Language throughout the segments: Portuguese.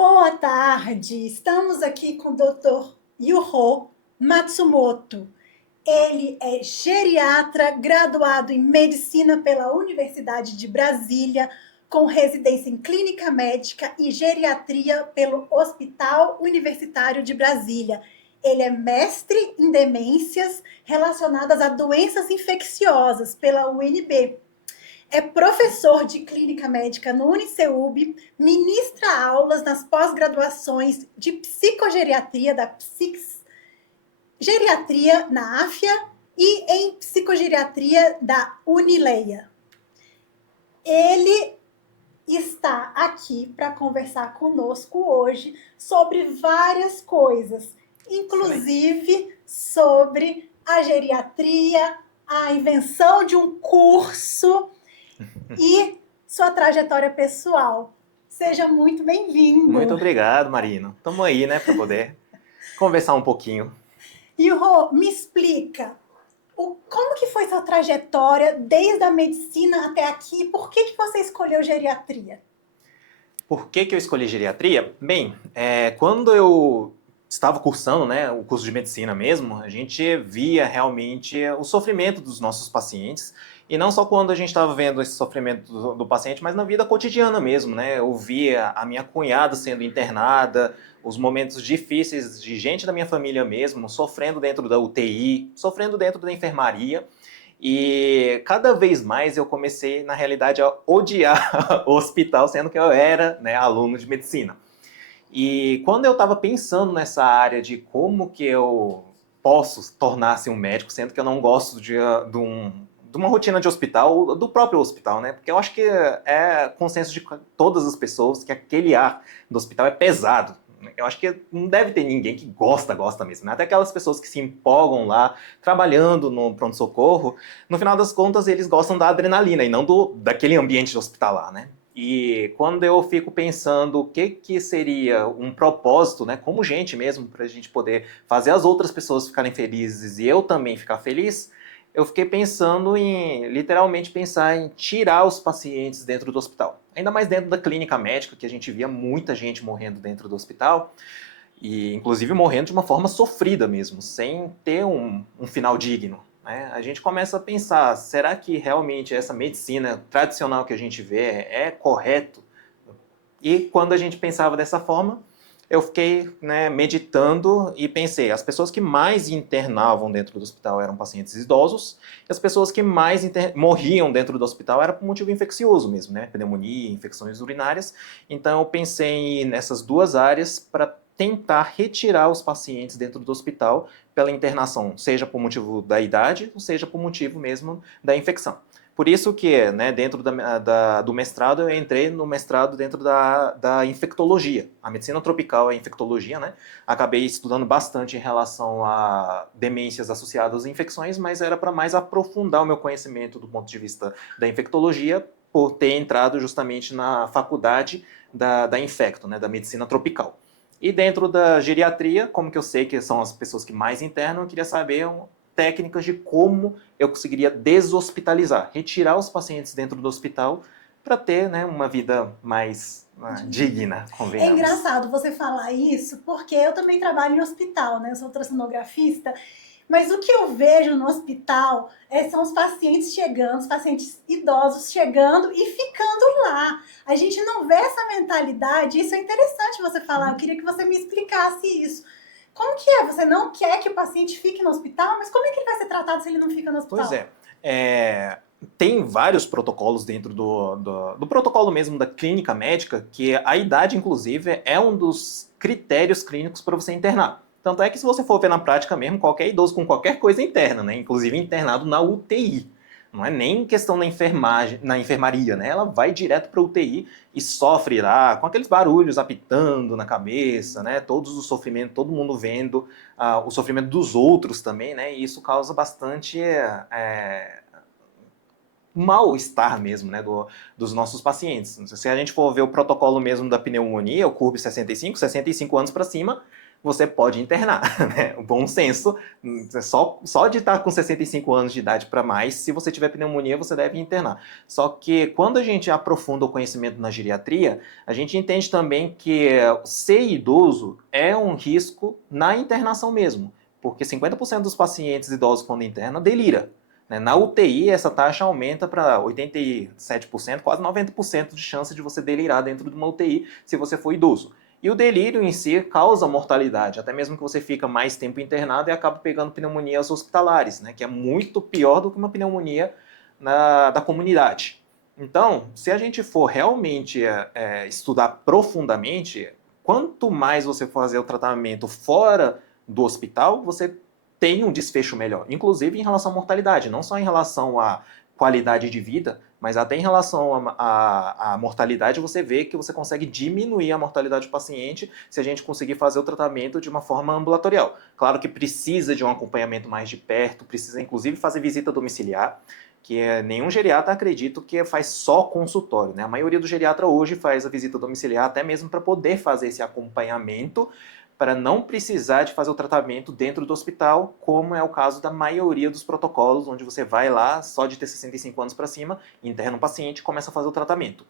Boa tarde, estamos aqui com o Dr. Yuho Matsumoto. Ele é geriatra, graduado em Medicina pela Universidade de Brasília, com residência em Clínica Médica e Geriatria pelo Hospital Universitário de Brasília. Ele é mestre em demências relacionadas a doenças infecciosas pela UNB. É professor de clínica médica no Uniceub, ministra aulas nas pós-graduações de psicogeriatria da Geriatria na AFIA e em psicogeriatria da Unileia. Ele está aqui para conversar conosco hoje sobre várias coisas, inclusive sobre a geriatria, a invenção de um curso e sua trajetória pessoal. Seja muito bem-vindo. Muito obrigado, Marino. Estamos aí, né, para poder conversar um pouquinho. Yuho, me explica, como que foi sua trajetória desde a medicina até aqui? Por que você escolheu geriatria? Por que eu escolhi geriatria? Bem, quando eu estava cursando, né, o curso de medicina mesmo, a gente via realmente o sofrimento dos nossos pacientes. E não só quando a gente estava vendo esse sofrimento do paciente, mas na vida cotidiana mesmo, né? Eu via a minha cunhada sendo internada, os momentos difíceis de gente da minha família mesmo, sofrendo dentro da UTI, sofrendo dentro da enfermaria. E cada vez mais eu comecei, na realidade, a odiar o hospital, sendo que eu era, né, aluno de medicina. E quando eu estava pensando nessa área de como que eu posso tornar-se um médico, sendo que eu não gosto de uma rotina de hospital, do próprio hospital, né? Porque eu acho que é consenso de todas as pessoas que aquele ar do hospital é pesado. Eu acho que não deve ter ninguém que gosta mesmo, né? Até aquelas pessoas que se empolgam lá, trabalhando no pronto-socorro, no final das contas eles gostam da adrenalina e não daquele ambiente hospitalar, né? E quando eu fico pensando o que seria um propósito, né, como gente mesmo, para a gente poder fazer as outras pessoas ficarem felizes e eu também ficar feliz, eu fiquei pensando em, literalmente, pensar em tirar os pacientes dentro do hospital. Ainda mais dentro da clínica médica, que a gente via muita gente morrendo dentro do hospital, e inclusive morrendo de uma forma sofrida mesmo, sem ter um final digno. Né? A gente começa a pensar, será que realmente essa medicina tradicional que a gente vê é correto? E quando a gente pensava dessa forma, eu fiquei, né, meditando e pensei, as pessoas que mais internavam dentro do hospital eram pacientes idosos, e as pessoas que mais morriam dentro do hospital era por motivo infeccioso mesmo, né, pneumonia, infecções urinárias. Então eu pensei nessas duas áreas para tentar retirar os pacientes dentro do hospital pela internação, seja por motivo da idade, ou seja por motivo mesmo da infecção. Por isso que, né, dentro do mestrado, eu entrei no mestrado dentro da infectologia. A medicina tropical é infectologia, né? Acabei estudando bastante em relação a demências associadas a infecções, mas era para mais aprofundar o meu conhecimento do ponto de vista da infectologia, por ter entrado justamente na faculdade da Infecto, né, da medicina tropical. E dentro da geriatria, como que eu sei que são as pessoas que mais internam, eu queria saber técnicas de como eu conseguiria deshospitalizar, retirar os pacientes dentro do hospital para ter, né, uma vida mais digna, É convenhamos. engraçado você falar isso, porque eu também trabalho em hospital, né? Eu sou ultrassonografista, mas o que eu vejo no hospital são os pacientes chegando, os pacientes idosos chegando e ficando lá. A gente não vê essa mentalidade, isso é interessante você falar, eu queria que você me explicasse isso. Como que é? Você não quer que o paciente fique no hospital, mas como é que ele vai ser tratado se ele não fica no hospital? Pois tem vários protocolos dentro do protocolo mesmo da clínica médica, que a idade, inclusive, é um dos critérios clínicos para você internar. Tanto é que se você for ver na prática mesmo, qualquer idoso com qualquer coisa interna, né? Inclusive internado na UTI. Não é nem questão na enfermaria, né? Ela vai direto para a UTI e sofre lá com aqueles barulhos apitando na cabeça, né? Todos os sofrimentos, todo mundo vendo o sofrimento dos outros também, né? E isso causa bastante mal-estar mesmo, né, dos nossos pacientes. Se a gente for ver o protocolo mesmo da pneumonia, o CURB 65 anos para cima, você pode internar, né? O bom senso, só de estar com 65 anos de idade para mais, se você tiver pneumonia, você deve internar. Só que quando a gente aprofunda o conhecimento na geriatria, a gente entende também que ser idoso é um risco na internação mesmo, porque 50% dos pacientes idosos quando internam delira. Na UTI, essa taxa aumenta para 87%, quase 90% de chance de você delirar dentro de uma UTI se você for idoso. E o delírio em si causa mortalidade, até mesmo que você fica mais tempo internado e acaba pegando pneumonias hospitalares, né, que é muito pior do que uma pneumonia da comunidade. Então, se a gente for realmente estudar profundamente, quanto mais você for fazer o tratamento fora do hospital, você tem um desfecho melhor, inclusive em relação à mortalidade, não só em relação à qualidade de vida, mas até em relação à mortalidade, você vê que você consegue diminuir a mortalidade do paciente se a gente conseguir fazer o tratamento de uma forma ambulatorial. Claro que precisa de um acompanhamento mais de perto, precisa inclusive fazer visita domiciliar, que nenhum geriatra acredita que faz só consultório, né? A maioria do geriatra hoje faz a visita domiciliar até mesmo para poder fazer esse acompanhamento, para não precisar de fazer o tratamento dentro do hospital, como é o caso da maioria dos protocolos, onde você vai lá, só de ter 65 anos para cima, interna o paciente e começa a fazer o tratamento.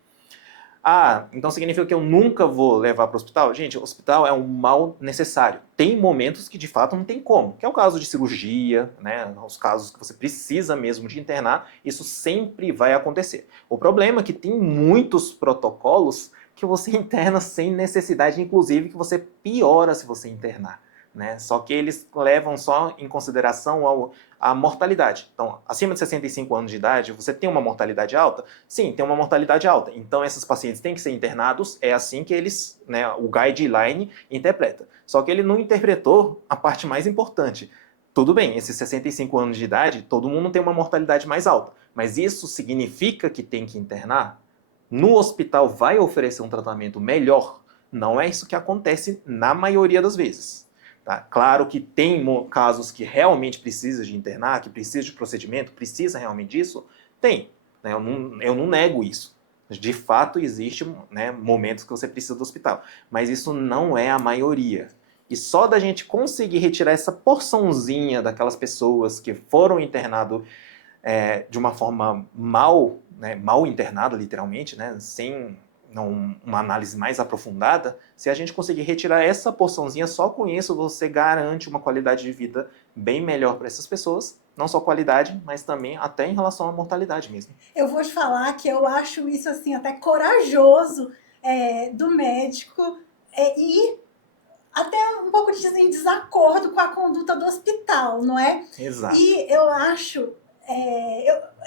Ah, então significa que eu nunca vou levar para o hospital? Gente, o hospital é um mal necessário. Tem momentos que de fato não tem como, que é o caso de cirurgia, né? Os casos que você precisa mesmo de internar, isso sempre vai acontecer. O problema é que tem muitos protocolos que você interna sem necessidade, inclusive que você piora se você internar, né? Só que eles levam só em consideração a mortalidade. Então, acima de 65 anos de idade, você tem uma mortalidade alta? Sim, tem uma mortalidade alta. Então, esses pacientes têm que ser internados, é assim que eles, né, o guideline interpreta. Só que ele não interpretou a parte mais importante. Tudo bem, esses 65 anos de idade, todo mundo tem uma mortalidade mais alta, mas isso significa que tem que internar? No hospital vai oferecer um tratamento melhor? Não é isso que acontece na maioria das vezes. Tá? Claro que tem casos que realmente precisa de internar, que precisa de procedimento, precisa realmente disso? Tem. Né? Eu não nego isso. De fato, existe, né, momentos que você precisa do hospital. Mas isso não é a maioria. E só da gente conseguir retirar essa porçãozinha daquelas pessoas que foram internadas de uma forma mal, né, mal internada, literalmente, né, sem uma análise mais aprofundada, se a gente conseguir retirar essa porçãozinha, só com isso você garante uma qualidade de vida bem melhor para essas pessoas, não só qualidade, mas também até em relação à mortalidade mesmo. Eu vou te falar que eu acho isso assim até corajoso do médico e até um pouco de desacordo com a conduta do hospital, não é? Exato. E eu acho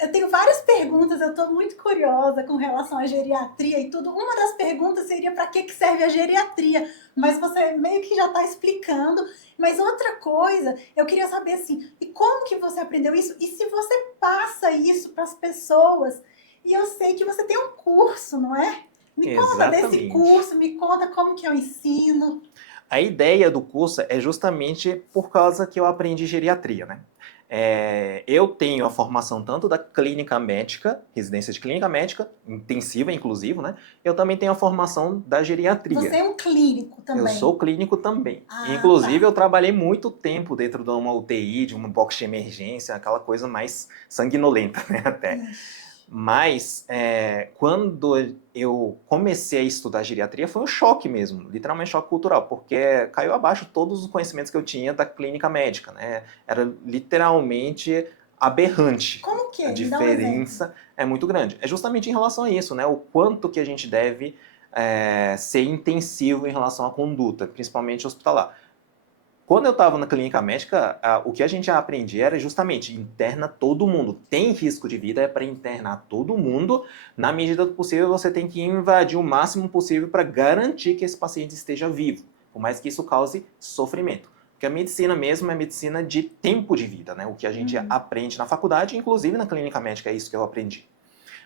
eu tenho várias perguntas, eu estou muito curiosa com relação à geriatria e tudo. Uma das perguntas seria para que serve a geriatria, mas você meio que já está explicando. Mas outra coisa, eu queria saber assim, e como que você aprendeu isso? E se você passa isso para as pessoas? E eu sei que você tem um curso, não é? Me conta desse curso, me conta como que eu ensino. A ideia do curso é justamente por causa que eu aprendi geriatria, né? Eu tenho a formação tanto da clínica médica, residência de clínica médica, intensiva inclusive, né? Eu também tenho a formação da geriatria. Você é um clínico também? Eu sou clínico também. Inclusive, tá. Eu trabalhei muito tempo dentro de uma UTI, de uma box de emergência, aquela coisa mais sanguinolenta, né? Até. Mas, quando eu comecei a estudar geriatria, foi um choque mesmo, literalmente choque cultural, porque caiu abaixo todos os conhecimentos que eu tinha da clínica médica, né? Era literalmente aberrante. Como que? A diferença é muito grande. É justamente em relação a isso, né? O quanto que a gente deve ser intensivo em relação à conduta, principalmente hospitalar. Quando eu estava na clínica médica, o que a gente aprendia era justamente interna todo mundo. Tem risco de vida, é para internar todo mundo. Na medida do possível, você tem que invadir o máximo possível para garantir que esse paciente esteja vivo, por mais que isso cause sofrimento. Porque a medicina mesmo é medicina de tempo de vida, né? O que a gente aprende na faculdade, inclusive na clínica médica, é isso que eu aprendi.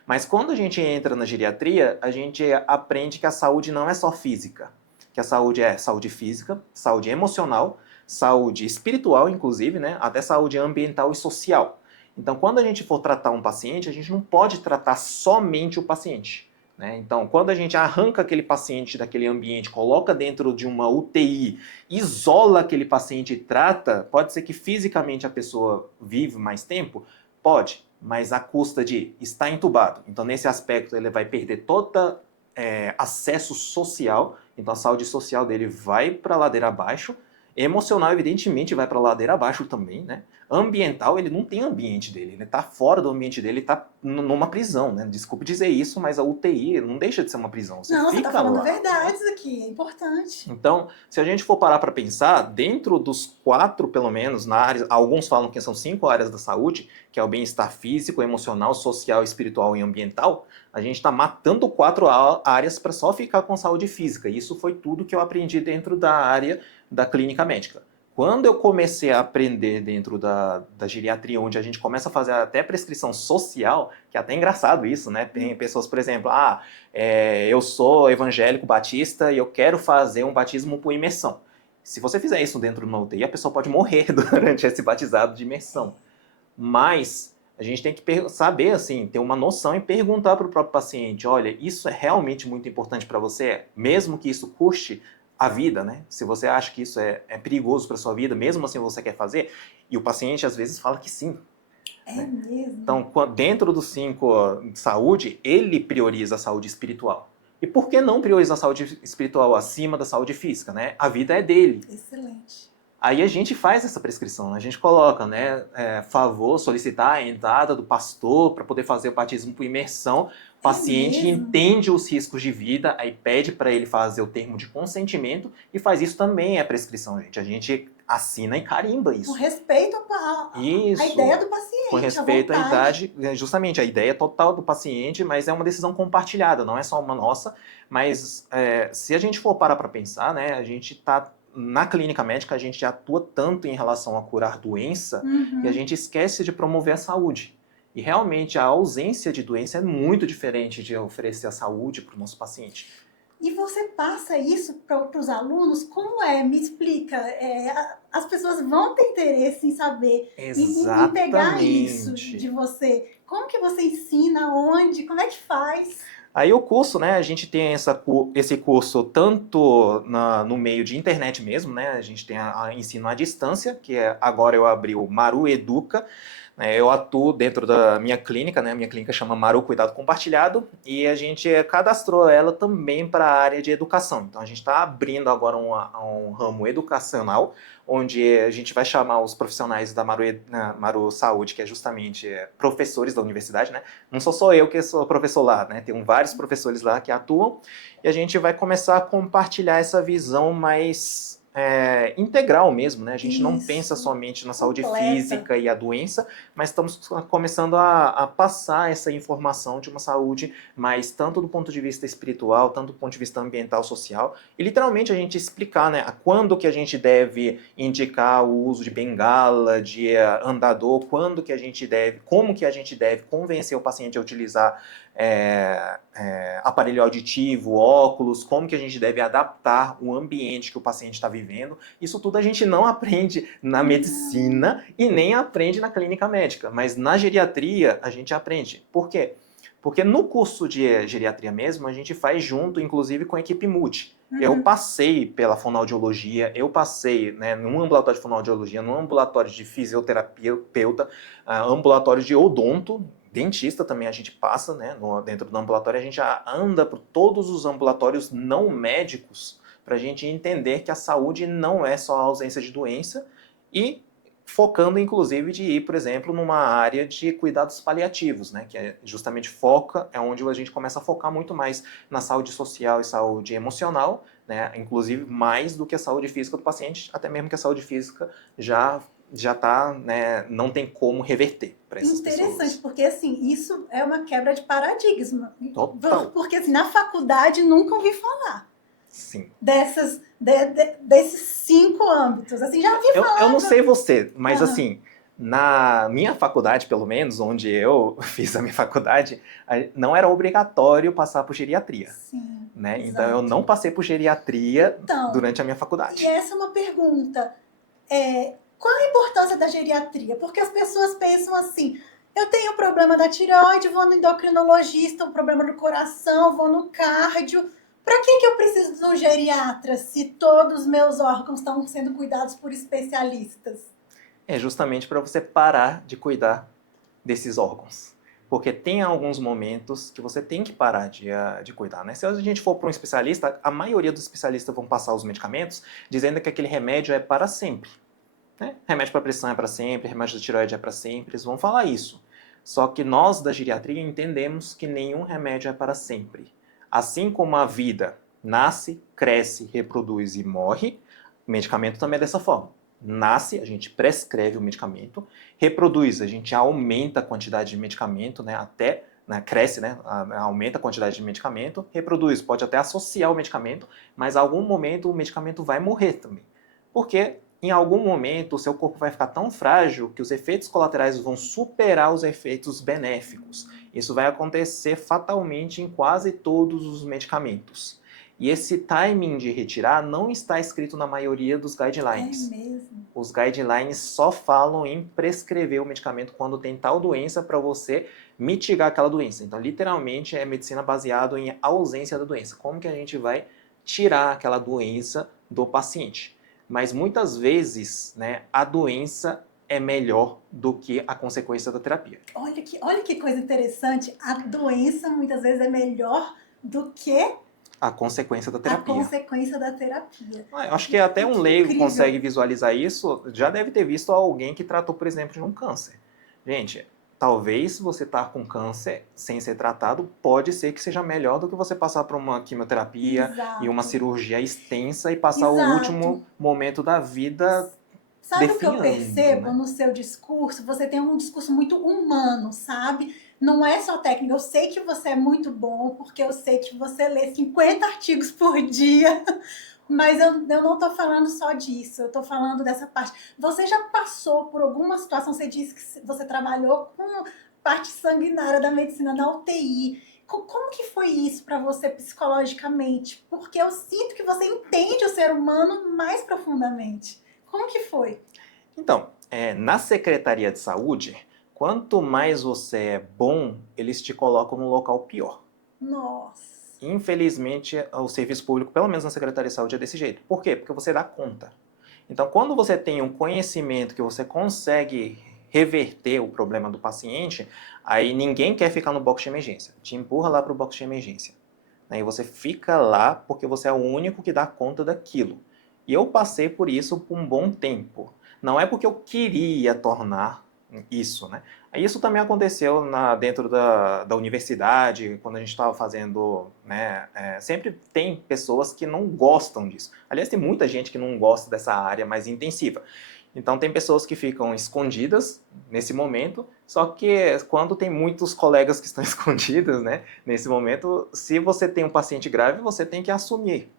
Mas quando a gente entra na geriatria, a gente aprende que a saúde não é só física. Que a saúde é saúde física, saúde emocional, saúde espiritual, inclusive, né? Até saúde ambiental e social. Então, quando a gente for tratar um paciente, a gente não pode tratar somente o paciente. né? Então, quando a gente arranca aquele paciente daquele ambiente, coloca dentro de uma UTI, isola aquele paciente e trata, pode ser que fisicamente a pessoa vive mais tempo? Pode, mas à custa de estar entubado. Então, nesse aspecto, ele vai perder todo acesso social, então a saúde social dele vai para a ladeira abaixo, emocional, evidentemente, vai para a ladeira abaixo também, né? Ambiental, ele não tem ambiente dele, ele está fora do ambiente dele, ele está numa prisão, né? Desculpe dizer isso, mas a UTI não deixa de ser uma prisão, você Não, você fica está falando lá, verdades né? aqui, é importante. Então, se a gente for parar para pensar, dentro dos 4, pelo menos, na área, alguns falam que são 5 áreas da saúde, que é o bem-estar físico, emocional, social, espiritual e ambiental, a gente está matando 4 áreas para só ficar com saúde física. E isso foi tudo que eu aprendi dentro da área da clínica médica. Quando eu comecei a aprender dentro da geriatria, onde a gente começa a fazer até prescrição social, que é até engraçado isso, né? Tem pessoas, por exemplo, eu sou evangélico batista e eu quero fazer um batismo por imersão. Se você fizer isso dentro de uma UTI, a pessoa pode morrer durante esse batizado de imersão. Mas a gente tem que saber, assim, ter uma noção e perguntar para o próprio paciente, olha, isso é realmente muito importante para você? Mesmo que isso custe a vida, né? Se você acha que isso é perigoso para sua vida, mesmo assim você quer fazer, e o paciente às vezes fala que sim. É Né? mesmo. Então, dentro dos 5 de saúde, ele prioriza a saúde espiritual. E por que não priorizar a saúde espiritual acima da saúde física, né? A vida é dele. Excelente. Aí a gente faz essa prescrição, a gente coloca, né, favor, solicitar a entrada do pastor para poder fazer o batismo por imersão. O paciente entende os riscos de vida, aí pede para ele fazer o termo de consentimento e faz isso também, é prescrição, gente. A gente assina e carimba isso. Com respeito à ideia do paciente. Com respeito à idade, justamente a ideia total do paciente, mas é uma decisão compartilhada, não é só uma nossa. Mas se a gente for parar para pensar, né, a gente está na clínica médica, a gente atua tanto em relação a curar doença e a gente esquece de promover a saúde. E realmente a ausência de doença é muito diferente de oferecer a saúde para o nosso paciente. E você passa isso para os alunos? Como é? Me explica. As pessoas vão ter interesse em saber, em pegar isso de você. Como que você ensina? Onde? Como é que faz? Aí o curso, né, a gente tem esse curso tanto no meio de internet mesmo, né, a gente tem a ensino à distância, que agora eu abri o Maru Educa, né, eu atuo dentro da minha clínica, né, minha clínica chama Maru Cuidado Compartilhado, e a gente cadastrou ela também para a área de educação. Então a gente está abrindo agora um ramo educacional, onde a gente vai chamar os profissionais da Maru Saúde, que é justamente professores da universidade, né? Não sou só eu que sou professor lá, né? Tem vários professores lá que atuam, e a gente vai começar a compartilhar essa visão mais integral mesmo, né? A gente não pensa somente na saúde física e a doença, mas estamos começando a passar essa informação de uma saúde mais tanto do ponto de vista espiritual, tanto do ponto de vista ambiental, social, e literalmente a gente explicar, né, quando que a gente deve indicar o uso de bengala, de andador, quando que a gente deve, como que a gente deve convencer o paciente a utilizar aparelho auditivo, óculos, como que a gente deve adaptar o ambiente que o paciente está vivendo. Isso tudo a gente não aprende na medicina e nem aprende na clínica médica, mas na geriatria a gente aprende. Por quê? Porque no curso de geriatria mesmo, a gente faz junto, inclusive, com a equipe multi. Eu passei pela fonoaudiologia, eu passei num ambulatório de fonoaudiologia, num ambulatório de fisioterapeuta, ambulatório de odonto, dentista também a gente passa, né, dentro do ambulatório, a gente já anda por todos os ambulatórios não médicos para a gente entender que a saúde não é só a ausência de doença e focando, inclusive, de ir, por exemplo, numa área de cuidados paliativos, né, que justamente é onde a gente começa a focar muito mais na saúde social e saúde emocional, né, inclusive mais do que a saúde física do paciente, até mesmo que a saúde física já está, né, não tem como reverter para essas pessoas. Interessante, porque assim, isso é uma quebra de paradigma. Total. Porque assim, na faculdade nunca ouvi falar. Sim. Desses 5 âmbitos. Assim, já ouvi falar. Eu não sei você, mas assim, na minha faculdade, pelo menos, onde eu fiz a minha faculdade, não era obrigatório passar por geriatria. Sim, né? Então eu não passei por geriatria durante a minha faculdade. E essa é uma pergunta. Qual a importância da geriatria? Porque as pessoas pensam assim, Eu tenho problema da tireoide, vou no endocrinologista, um problema do coração, vou no cardio. Para que eu preciso de um geriatra se todos os meus órgãos estão sendo cuidados por especialistas? É justamente para você parar de cuidar desses órgãos. Porque tem alguns momentos que você tem que parar de cuidar, né? Se a gente for para um especialista, a maioria dos especialistas vão passar os medicamentos dizendo que aquele remédio é para sempre. Né? Remédio para pressão é para sempre, remédio de tireoide é para sempre, eles vão falar isso. Só que nós da geriatria entendemos que nenhum remédio é para sempre. Assim como a vida nasce, cresce, reproduz e morre, o medicamento também é dessa forma. Nasce, a gente prescreve o medicamento, reproduz, a gente aumenta a quantidade de medicamento, né, até cresce, né, aumenta a quantidade de medicamento, reproduz, pode até associar o medicamento, mas em algum momento o medicamento vai morrer também. Porque em algum momento o seu corpo vai ficar tão frágil que os efeitos colaterais vão superar os efeitos benéficos. Isso vai acontecer fatalmente em quase todos os medicamentos. E esse timing de retirar não está escrito na maioria dos guidelines. É mesmo? Os guidelines só falam em prescrever o medicamento quando tem tal doença para você mitigar aquela doença. Então, literalmente, é medicina baseada em ausência da doença. Como que a gente vai tirar aquela doença do paciente? Mas muitas vezes, né, a doença é melhor do que a consequência da terapia. Olha que coisa interessante. A doença muitas vezes é melhor do que A consequência da a terapia. consequência da terapia. Eu acho que até um leigo incrível. consegue visualizar isso, já deve ter visto alguém que tratou, por exemplo, de um câncer. Gente, talvez você estar com câncer sem ser tratado, pode ser que seja melhor do que você passar por uma quimioterapia e uma Exato. cirurgia extensa e passar o Exato. último momento da vida Sabe o que eu definhando, percebo né? no seu discurso? Você tem um discurso muito humano, sabe? Não é só técnica. Eu sei que você é muito bom, porque eu sei que você lê 50 artigos por dia, mas eu não estou falando só disso, eu estou falando dessa parte. Você já passou por alguma situação, você disse que você trabalhou com parte sanguinária da medicina na UTI. Como que foi isso para você psicologicamente? Porque eu sinto que você entende o ser humano mais profundamente. Como que foi? Então, na Secretaria de Saúde, quanto mais você é bom, eles te colocam num local pior. Nossa. Infelizmente, o serviço público, pelo menos na Secretaria de Saúde, é desse jeito. Por quê? Porque você dá conta. Então, quando você tem um conhecimento que você consegue reverter o problema do paciente, aí ninguém quer ficar no box de emergência. Te empurra lá para o box de emergência. E você fica lá porque você é o único que dá conta daquilo. E eu passei por isso por um bom tempo. Não é porque eu queria tornar isso, né? Isso também aconteceu dentro da universidade, quando a gente estava fazendo, né? Sempre tem pessoas que não gostam disso. Aliás, tem muita gente que não gosta dessa área mais intensiva. Então, tem pessoas que ficam escondidas nesse momento, só que quando tem muitos colegas que estão escondidos, né, nesse momento, se você tem um paciente grave, você tem que assumir.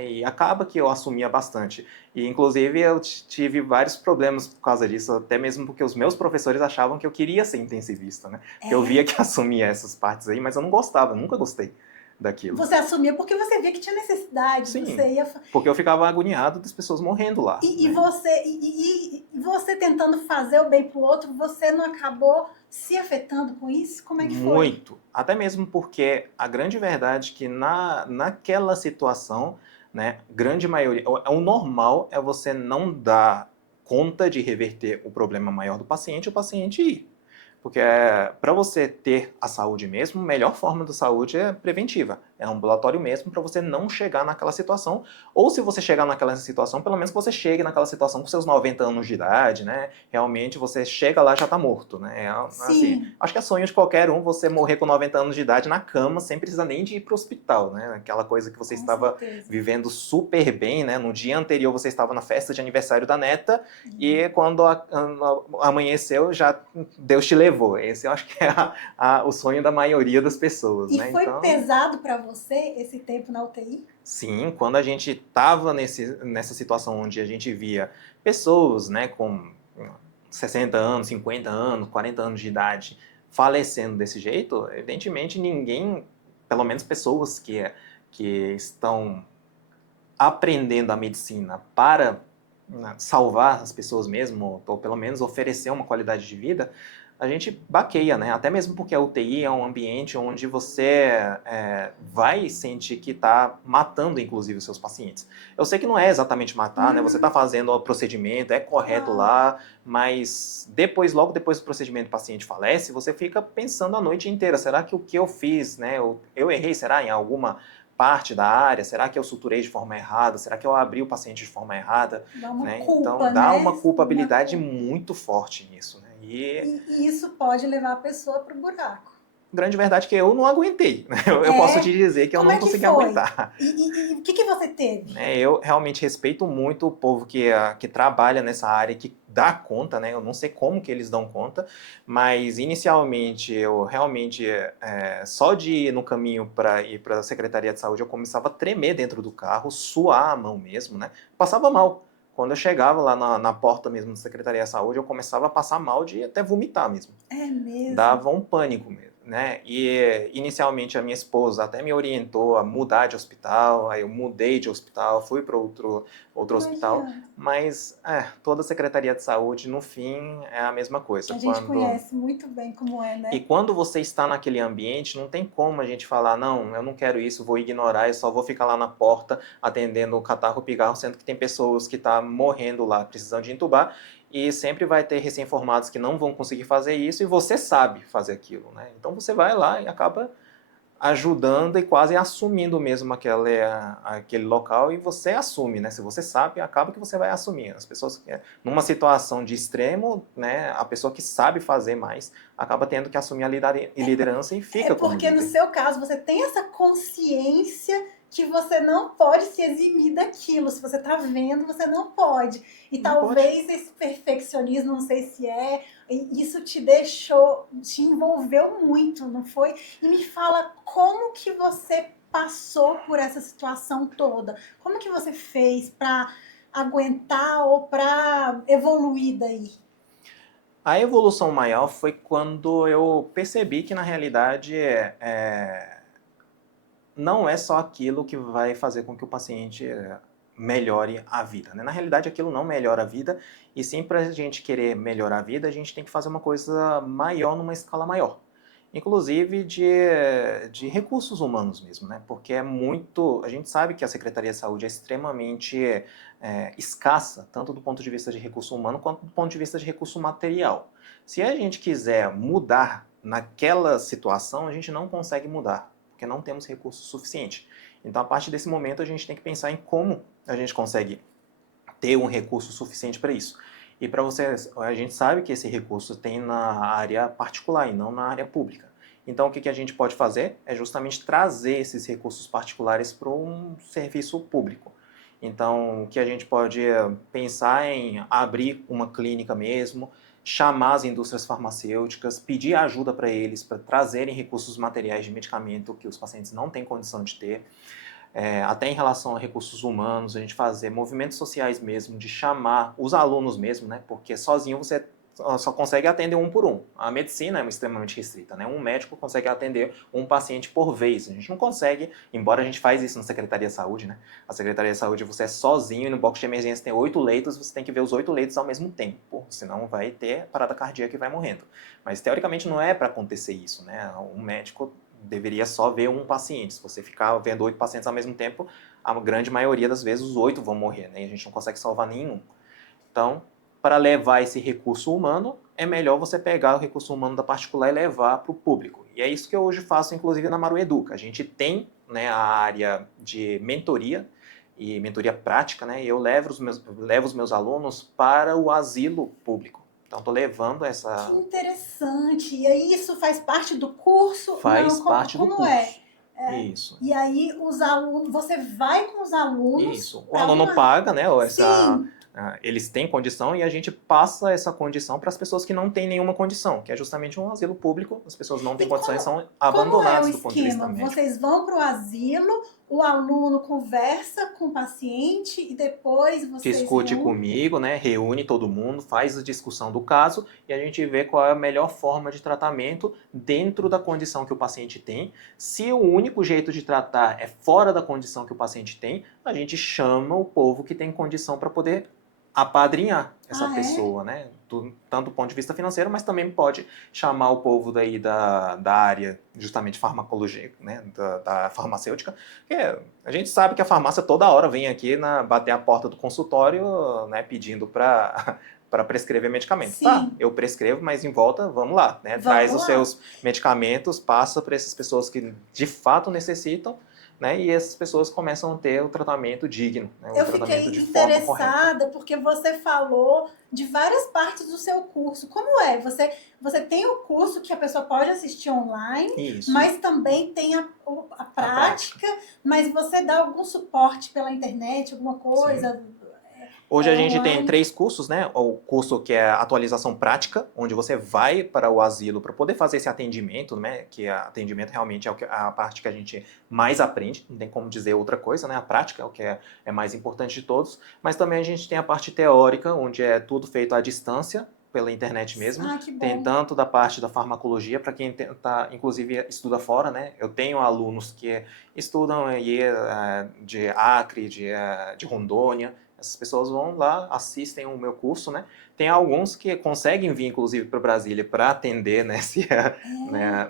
E acaba que eu assumia bastante. E, inclusive, eu tive vários problemas por causa disso, até mesmo porque os meus professores achavam que eu queria ser intensivista, né? Porque eu via que assumia essas partes aí, mas eu não gostava, nunca gostei daquilo. Você assumia porque você via que tinha necessidade. Sim, você ia... porque eu ficava agoniado das pessoas morrendo lá. E, né? você tentando fazer o bem pro outro, você não acabou se afetando com isso? Como é que foi? Muito. Até mesmo porque a grande verdade é que naquela situação, né, grande maioria, o normal é você não dar conta de reverter o problema maior do paciente, o paciente ir. Porque para você ter a saúde mesmo, a melhor forma da saúde é preventiva. É ambulatório mesmo para você não chegar naquela situação. Ou se você chegar naquela situação, pelo menos que você chegue naquela situação com seus 90 anos de idade, né? Realmente você chega lá e já está morto, né? Assim, acho que é sonho de qualquer um você morrer com 90 anos de idade na cama, sem precisar nem de ir para o hospital, né? Aquela coisa que você estava vivendo super bem, né? No dia anterior você estava na festa de aniversário da neta e quando amanheceu já Deus te levou. Esse eu acho que é o sonho da maioria das pessoas. E né? foi então, pesado para você esse tempo na UTI? Sim, quando a gente estava nessa situação onde a gente via pessoas, né, com 60 anos, 50 anos, 40 anos de idade falecendo desse jeito, evidentemente ninguém, pelo menos pessoas que estão aprendendo a medicina para salvar as pessoas mesmo, ou pelo menos oferecer uma qualidade de vida, a gente baqueia, né? Até mesmo porque a UTI é um ambiente onde você vai sentir que está matando, inclusive, os seus pacientes. Eu sei que não é exatamente matar, né? Você está fazendo o procedimento, é correto lá, mas logo depois do procedimento, o paciente falece, você fica pensando a noite inteira, será que o que eu fiz, né? Eu errei, será, em alguma parte da área? Será que eu suturei de forma errada? Será que eu abri o paciente de forma errada? Dá uma Né? culpa, Então, dá né? uma culpabilidade muito forte nisso, né? E isso pode levar a pessoa para o buraco. Grande verdade é que eu não aguentei. Né? Eu posso te dizer que eu não consegui aguentar. E o que você teve? Eu realmente respeito muito o povo que trabalha nessa área, que dá conta, né? Eu não sei como que eles dão conta, mas inicialmente eu realmente, só de ir no caminho para ir para a Secretaria de Saúde, eu começava a tremer dentro do carro, suar a mão mesmo, né? Passava mal. Quando eu chegava lá na porta mesmo da Secretaria de Saúde, eu começava a passar mal de até vomitar mesmo. É mesmo? Dava um pânico mesmo, né? E inicialmente a minha esposa até me orientou a mudar de hospital, aí eu mudei de hospital, fui para outro hospital, mas toda a Secretaria de Saúde, no fim, é a mesma coisa. A gente conhece muito bem como é, né? E quando você está naquele ambiente, não tem como a gente falar, não, eu não quero isso, vou ignorar, eu só vou ficar lá na porta atendendo o catarro pigarro, sendo que tem pessoas que estão morrendo lá, precisando de entubar, e sempre vai ter recém-formados que não vão conseguir fazer isso, e você sabe fazer aquilo, né? Então você vai lá e acaba ajudando e quase assumindo mesmo aquele local, e você assume, né? Se você sabe, acaba que você vai assumir. As pessoas, numa situação de extremo, né, a pessoa que sabe fazer mais acaba tendo que assumir a liderança e fica como líder. Porque no seu caso você tem essa consciência que você não pode se eximir daquilo. Se você está vendo, você não pode. E não talvez pode. Esse perfeccionismo, não sei se isso te envolveu muito, não foi? E me fala como que você passou por essa situação toda? Como que você fez para aguentar ou para evoluir daí? A evolução maior foi quando eu percebi que, na realidade, não é só aquilo que vai fazer com que o paciente melhore a vida. Né? Na realidade, aquilo não melhora a vida, e sim, para a gente querer melhorar a vida, a gente tem que fazer uma coisa maior, numa escala maior. Inclusive de recursos humanos mesmo, né? Porque a gente sabe que a Secretaria de Saúde é extremamente escassa, tanto do ponto de vista de recurso humano, quanto do ponto de vista de recurso material. Se a gente quiser mudar naquela situação, a gente não consegue mudar, porque não temos recurso suficiente. Então, a partir desse momento, a gente tem que pensar em como a gente consegue ter um recurso suficiente para isso. E para vocês, a gente sabe que esse recurso tem na área particular e não na área pública. Então, o que a gente pode fazer é justamente trazer esses recursos particulares para um serviço público. Então, o que a gente pode pensar em abrir uma clínica mesmo, chamar as indústrias farmacêuticas, pedir ajuda para eles, para trazerem recursos materiais de medicamento que os pacientes não têm condição de ter. Até em relação a recursos humanos, a gente fazer movimentos sociais mesmo, de chamar os alunos mesmo, né? Porque sozinho você só consegue atender um por um. A medicina é extremamente restrita, né? Um médico consegue atender um paciente por vez. A gente não consegue, embora a gente faz isso na Secretaria de Saúde, né? A Secretaria de Saúde, você é sozinho e no box de emergência tem 8 leitos, você tem que ver os 8 leitos ao mesmo tempo, senão vai ter parada cardíaca e vai morrendo. Mas teoricamente não é para acontecer isso, né? Um médico deveria só ver um paciente. Se você ficar vendo 8 pacientes ao mesmo tempo, a grande maioria das vezes os 8 vão morrer, né? E a gente não consegue salvar nenhum. Então, para levar esse recurso humano, é melhor você pegar o recurso humano da particular e levar para o público. E é isso que eu hoje faço, inclusive, na Maru Educa. A gente tem, né, a área de mentoria e mentoria prática, né? E eu levo os meus alunos para o asilo público. Então, estou levando essa... Que interessante! E aí isso faz parte do curso? Faz parte do curso. Isso. E aí os alunos, você vai com os alunos... Isso. O aluno paga, né? Eles têm condição e a gente passa essa condição para as pessoas que não têm nenhuma condição, que é justamente um asilo público. As pessoas não têm condições e são abandonadas do ponto de vista médico. Vocês vão para o asilo, o aluno conversa com o paciente e depois vocês... Discute comigo, né? Reúne todo mundo, faz a discussão do caso e a gente vê qual é a melhor forma de tratamento dentro da condição que o paciente tem. Se o único jeito de tratar é fora da condição que o paciente tem, a gente chama o povo que tem condição para poder apadrinhar essa Ah, é? pessoa, né? Tanto do ponto de vista financeiro, mas também pode chamar o povo daí da área, justamente farmacologia, né? Da farmacêutica, que a gente sabe que a farmácia toda hora vem aqui bater a porta do consultório, né? Pedindo para para prescrever medicamentos. Tá, Sim, eu prescrevo, mas em volta, vamos lá, né? Traz vamos os lá. seus medicamentos, passa para essas pessoas que de fato necessitam, né? E essas pessoas começam a ter o tratamento digno, né? O Eu tratamento fiquei de forma correta. interessada porque você falou de várias partes do seu curso. Como é? Você tem o curso que a pessoa pode assistir online, Isso, mas também tem a a prática. prática, mas você dá algum suporte pela internet, alguma Sim. coisa Hoje a gente tem online? 3 cursos, né? O curso que é a atualização prática, onde você vai para o asilo para poder fazer esse atendimento, né? Que atendimento realmente é a parte que a gente mais aprende, não tem como dizer outra coisa, né? A prática é o que é mais importante de todos. Mas também a gente tem a parte teórica, onde é tudo feito à distância, pela internet mesmo. Ah, que Tem bom. tanto da parte da farmacologia, para quem tá, inclusive estuda fora, né? Eu tenho alunos que estudam aí de Acre, de Rondônia. Essas pessoas vão lá, assistem o meu curso, né? Tem alguns que conseguem vir, inclusive, para Brasília para atender, né?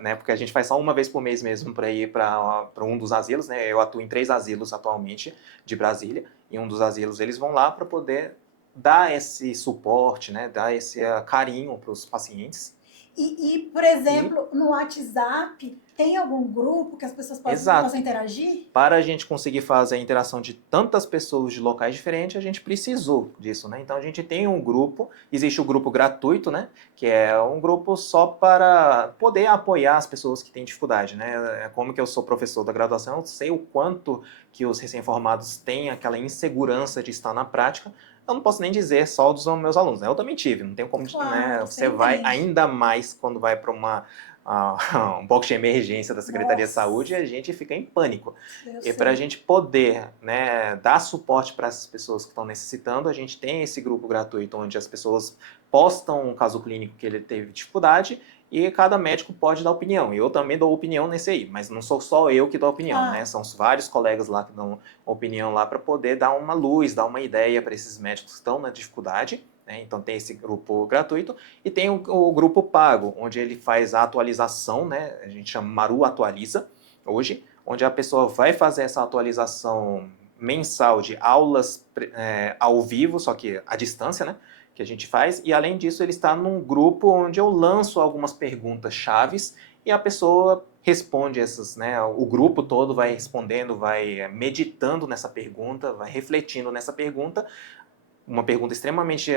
É. Porque a gente faz só uma vez por mês mesmo para ir para um dos asilos, né? Eu atuo em 3 asilos atualmente de Brasília, e um dos asilos eles vão lá para poder dar esse suporte, né? Dar esse carinho para os pacientes. Por E, exemplo, no WhatsApp, tem algum grupo que as pessoas possam exato, interagir? para a gente conseguir fazer a interação de tantas pessoas de locais diferentes, a gente precisou disso, né? Então a gente tem um grupo, existe o grupo gratuito, né? Que é um grupo só para poder apoiar as pessoas que têm dificuldade, né? Como que eu sou professor da graduação, eu sei o quanto que os recém-formados têm aquela insegurança de estar na prática. Eu não posso nem dizer só dos meus alunos, né? Eu também tive, não tenho como, né? Claro, você Você vai entende. ainda mais quando vai para um box de emergência da Secretaria de Saúde, e Nossa, a gente fica em pânico. eu E para a sei. gente poder, né, dar suporte para essas pessoas que estão necessitando, a gente tem esse grupo gratuito onde as pessoas postam um caso clínico que ele teve dificuldade e cada médico pode dar opinião. Eu também dou opinião nesse aí, mas não sou só eu que dou opinião, né? Claro. São vários colegas lá que dão opinião lá para poder dar uma luz, dar uma ideia para esses médicos que estão na dificuldade. Né? Então tem esse grupo gratuito e tem o grupo pago, onde ele faz a atualização, né? A gente chama Maru Atualiza hoje, onde a pessoa vai fazer essa atualização mensal de aulas ao vivo, só que à distância, né? Que a gente faz, e além disso ele está num grupo onde eu lanço algumas perguntas chaves e a pessoa responde essas, né? O grupo todo vai respondendo, vai meditando nessa pergunta, vai refletindo nessa pergunta, uma pergunta extremamente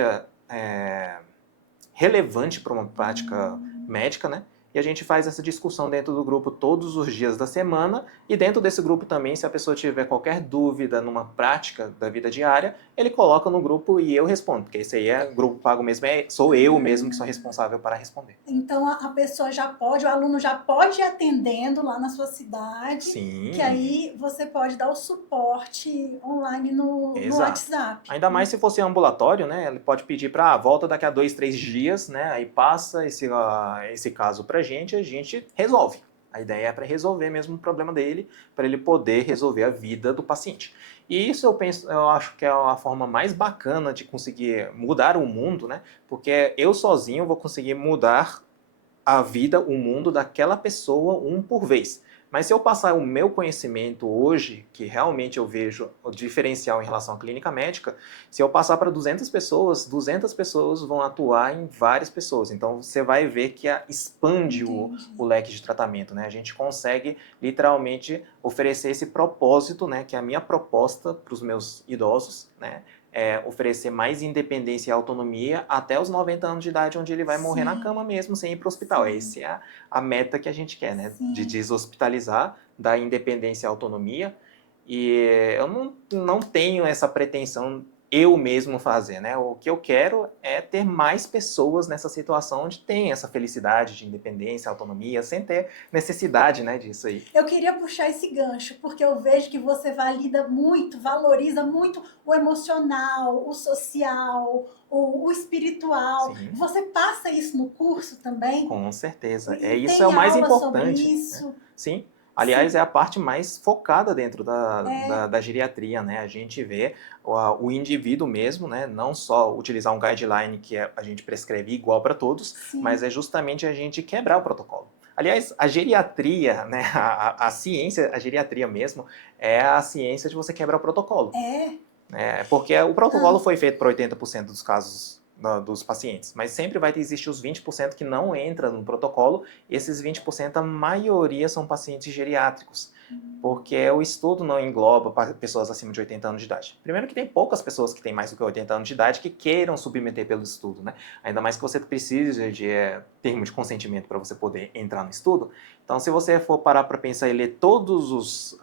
relevante para uma prática médica, né? E a gente faz essa discussão dentro do grupo todos os dias da semana, e dentro desse grupo também, se a pessoa tiver qualquer dúvida numa prática da vida diária, ele coloca no grupo e eu respondo, porque esse aí é grupo pago mesmo, sou eu mesmo que sou responsável para responder. Então a pessoa já pode, o aluno já pode ir atendendo lá na sua cidade, que Sim, aí você pode dar o suporte online no exato. WhatsApp. Ainda mais se fosse ambulatório, né? Ele pode pedir para volta daqui a 2, 3 dias, né? Aí passa esse caso para a gente resolve. A ideia é para resolver mesmo o problema dele, para ele poder resolver a vida do paciente. E isso eu acho que é a forma mais bacana de conseguir mudar o mundo, né? Porque eu sozinho vou conseguir mudar a vida, o mundo daquela pessoa um por vez. Mas se eu passar o meu conhecimento hoje, que realmente eu vejo o diferencial em relação à clínica médica, se eu passar para 200 pessoas vão atuar em várias pessoas. Então você vai ver que expande Entendi. o leque de tratamento, né? A gente consegue literalmente oferecer esse propósito, né? Que é a minha proposta para os meus idosos, né? Oferecer mais independência e autonomia até os 90 anos de idade, onde ele vai morrer na Sim, cama mesmo, sem ir para o hospital. sim, Essa é a meta que a gente quer, né? De sim. deshospitalizar, dar independência e autonomia. E eu não tenho essa pretensão eu mesmo fazer, né? O que eu quero é ter mais pessoas nessa situação onde tem essa felicidade de independência, autonomia, sem ter necessidade, né, disso aí. Eu queria puxar esse gancho, porque eu vejo que você valida muito, valoriza muito o emocional, o social, o espiritual. Sim. Você passa isso no curso também? Com certeza. E Isso é o tem mais aula sobre importante, né? isso? Sim. Aliás, é a parte mais focada dentro da geriatria, né? A gente vê o indivíduo mesmo, né? Não só utilizar um guideline que a gente prescreve igual para todos, Sim. mas é justamente a gente quebrar o protocolo. Aliás, a geriatria, né? A ciência, a geriatria mesmo, é a ciência de você quebrar o protocolo. Porque o protocolo foi feito para 80% dos casos dos pacientes, mas sempre vai existir os 20% que não entram no protocolo, e esses 20% a maioria são pacientes geriátricos, porque o estudo não engloba pessoas acima de 80 anos de idade. Primeiro que tem poucas pessoas que têm mais do que 80 anos de idade que queiram submeter pelo estudo, né? Ainda mais que você precise de termo de consentimento para você poder entrar no estudo. Então, se você for parar para pensar e ler todos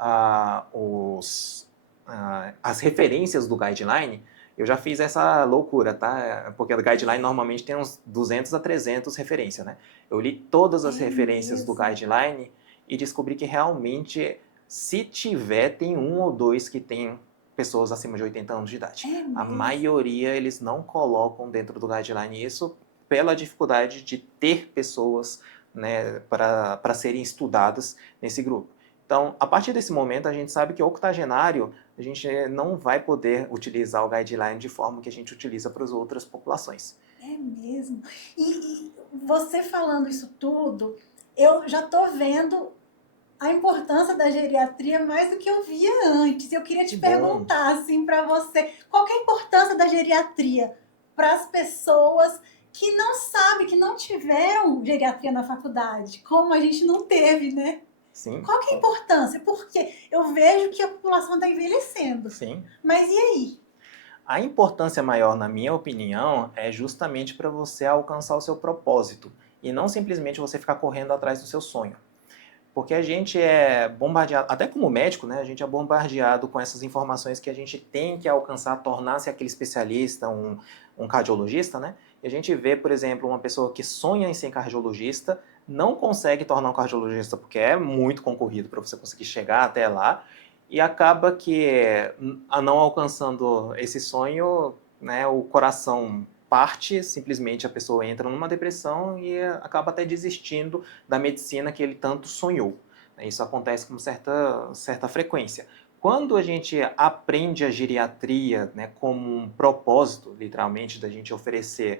as referências do guideline, eu já fiz essa loucura, tá? Porque o guideline normalmente tem uns 200 a 300 referências, né? Eu li todas as referências do guideline e descobri que realmente, se tiver, tem um ou dois que tem pessoas acima de 80 anos de idade. A maioria eles não colocam dentro do guideline isso pela dificuldade de ter pessoas, né, para serem estudadas nesse grupo. Então, a partir desse momento, a gente sabe que o octogenário, a gente não vai poder utilizar o guideline de forma que a gente utiliza para as outras populações. É mesmo. E você falando isso tudo, eu já estou vendo a importância da geriatria mais do que eu via antes. Eu queria te perguntar, assim, para você, qual que é a importância da geriatria para as pessoas que não sabem, que não tiveram geriatria na faculdade, como a gente não teve, né? Sim. Qual que é a importância? Porque eu vejo que a população está envelhecendo. Sim. Mas e aí? A importância maior, na minha opinião, é justamente para você alcançar o seu propósito e não simplesmente você ficar correndo atrás do seu sonho. Porque a gente é bombardeado, até como médico, né, a gente é bombardeado com essas informações que a gente tem que alcançar, tornar-se aquele especialista, um cardiologista, né? E a gente vê, por exemplo, uma pessoa que sonha em ser cardiologista, não consegue tornar um cardiologista porque é muito concorrido para você conseguir chegar até lá, e acaba que, não alcançando esse sonho, né, o coração parte, simplesmente a pessoa entra numa depressão e acaba até desistindo da medicina que ele tanto sonhou. Isso acontece com certa frequência. Quando a gente aprende a geriatria, né, como um propósito, literalmente, da gente oferecer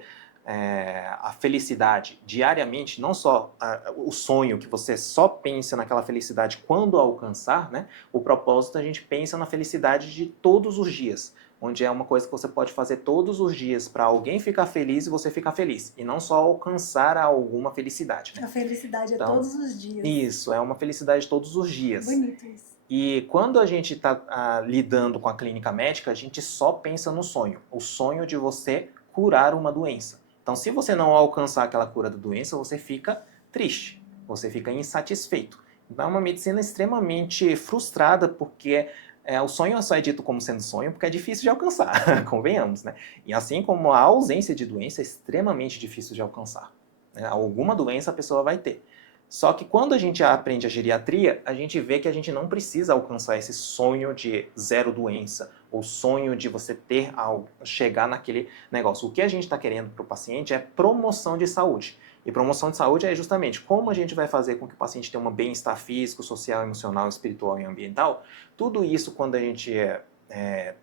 a felicidade diariamente, não só o sonho, que você só pensa naquela felicidade quando alcançar, né, o propósito a gente pensa na felicidade de todos os dias, onde é uma coisa que você pode fazer todos os dias para alguém ficar feliz e você ficar feliz, e não só alcançar alguma felicidade. Né? A felicidade então, é todos os dias. Isso, é uma felicidade todos os dias. Bonito isso. E quando a gente está lidando com a clínica médica, a gente só pensa no sonho. O sonho de você curar uma doença. Então, se você não alcançar aquela cura da doença, você fica triste, você fica insatisfeito. Então, é uma medicina extremamente frustrada, porque o sonho só é dito como sendo sonho porque é difícil de alcançar, convenhamos, né? E assim como a ausência de doença é extremamente difícil de alcançar. Né? Alguma doença a pessoa vai ter. Só que quando a gente aprende a geriatria, a gente vê que a gente não precisa alcançar esse sonho de zero doença, ou sonho de você ter algo, chegar naquele negócio. O que a gente está querendo para o paciente é promoção de saúde. E promoção de saúde é justamente como a gente vai fazer com que o paciente tenha um bem-estar físico, social, emocional, espiritual e ambiental. Tudo isso, quando a gente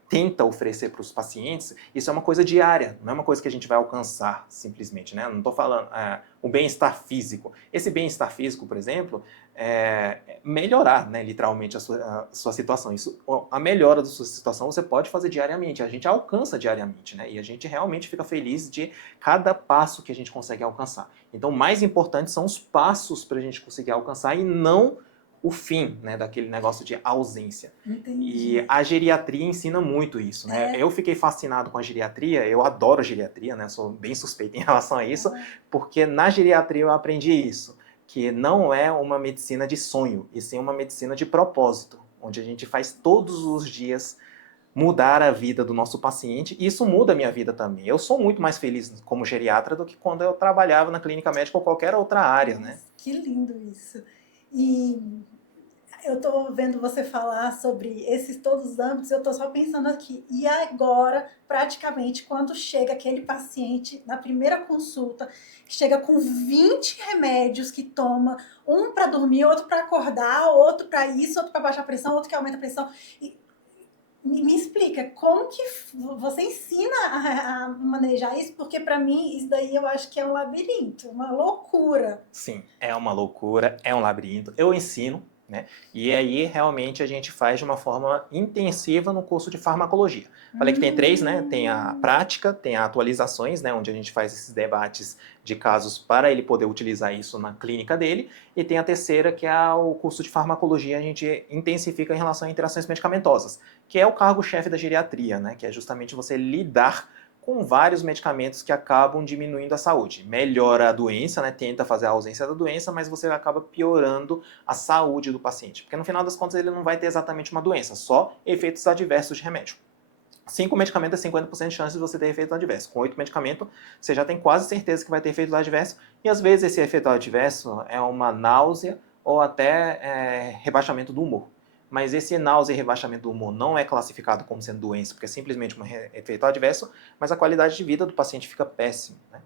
tenta oferecer para os pacientes, isso é uma coisa diária, não é uma coisa que a gente vai alcançar simplesmente, né? Não estou falando o bem-estar físico. Esse bem-estar físico, por exemplo, melhorar, né, literalmente a sua situação. A melhora da sua situação você pode fazer diariamente, a gente alcança diariamente, né? E a gente realmente fica feliz de cada passo que a gente consegue alcançar. Então, o mais importante são os passos para a gente conseguir alcançar e não o fim, né, daquele negócio de ausência. Entendi. E a geriatria ensina muito isso, né? Eu fiquei fascinado com a geriatria, eu adoro a geriatria, né? Sou bem suspeito em relação a isso, porque na geriatria eu aprendi isso, que não é uma medicina de sonho, e sim uma medicina de propósito, onde a gente faz todos os dias mudar a vida do nosso paciente, e isso muda a minha vida também. Eu sou muito mais feliz como geriatra do que quando eu trabalhava na clínica médica ou qualquer outra área, né? Que lindo isso. E Eu tô vendo você falar sobre esses todos os âmbitos, eu tô só pensando aqui. E agora, praticamente, quando chega aquele paciente na primeira consulta, chega com 20 remédios que toma, um para dormir, outro para acordar, outro para isso, outro para baixar a pressão, outro que aumenta a pressão. E me explica, como que você ensina a manejar isso? Porque para mim, isso daí eu acho que é um labirinto, uma loucura. Sim, é uma loucura, é um labirinto. Eu ensino, né? E aí realmente a gente faz de uma forma intensiva no curso de farmacologia. Falei que tem 3, né? Tem a prática, tem a atualizações, né? Onde a gente faz esses debates de casos para ele poder utilizar isso na clínica dele. E tem a terceira, que é o curso de farmacologia, a gente intensifica em relação a interações medicamentosas, que é o cargo-chefe da geriatria, né? Que é justamente você lidar com vários medicamentos que acabam diminuindo a saúde. Melhora a doença, né? Tenta fazer a ausência da doença, mas você acaba piorando a saúde do paciente. Porque no final das contas ele não vai ter exatamente uma doença, só efeitos adversos de remédio. 5 medicamentos é 50% de chance de você ter efeito adverso. Com 8 medicamentos, você já tem quase certeza que vai ter efeito adverso. E às vezes esse efeito adverso é uma náusea ou até rebaixamento do humor. Mas esse náusea e rebaixamento do humor não é classificado como sendo doença, porque é simplesmente um efeito adverso, mas a qualidade de vida do paciente fica péssima, né?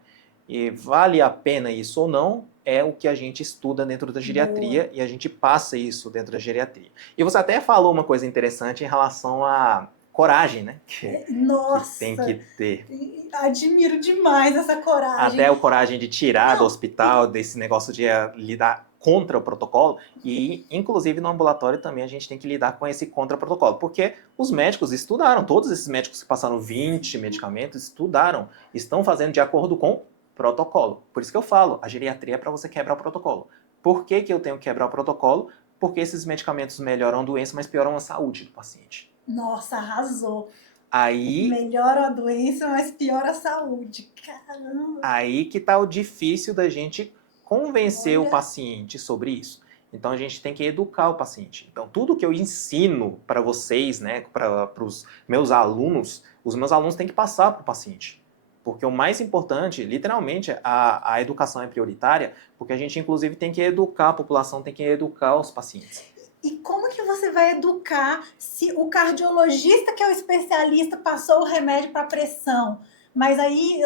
E vale a pena isso ou não é o que a gente estuda dentro da geriatria. Boa. E a gente passa isso dentro da geriatria. E você até falou uma coisa interessante em relação à coragem, né? Nossa! Que tem que ter. Admiro demais essa coragem. Até a coragem de tirar do hospital, desse negócio de lidar contra o protocolo, e inclusive no ambulatório também a gente tem que lidar com esse contra-protocolo, porque os médicos estudaram, todos esses médicos que passaram 20 medicamentos estudaram, estão fazendo de acordo com protocolo. Por isso que eu falo, a geriatria é para você quebrar o protocolo. Por que que eu tenho que quebrar o protocolo? Porque esses medicamentos melhoram a doença, mas pioram a saúde do paciente. Nossa, arrasou. Aí, melhora a doença, mas piora a saúde. Caramba! Aí que tá o difícil da gente convencer o paciente sobre isso. Então a gente tem que educar o paciente. Então tudo que eu ensino para vocês, né, para os meus alunos, os meus alunos têm que passar para o paciente. Porque o mais importante, literalmente, a educação é prioritária, porque a gente inclusive tem que educar a população, tem que educar os pacientes. E como que você vai educar se o cardiologista, que é o especialista, passou o remédio para pressão, mas aí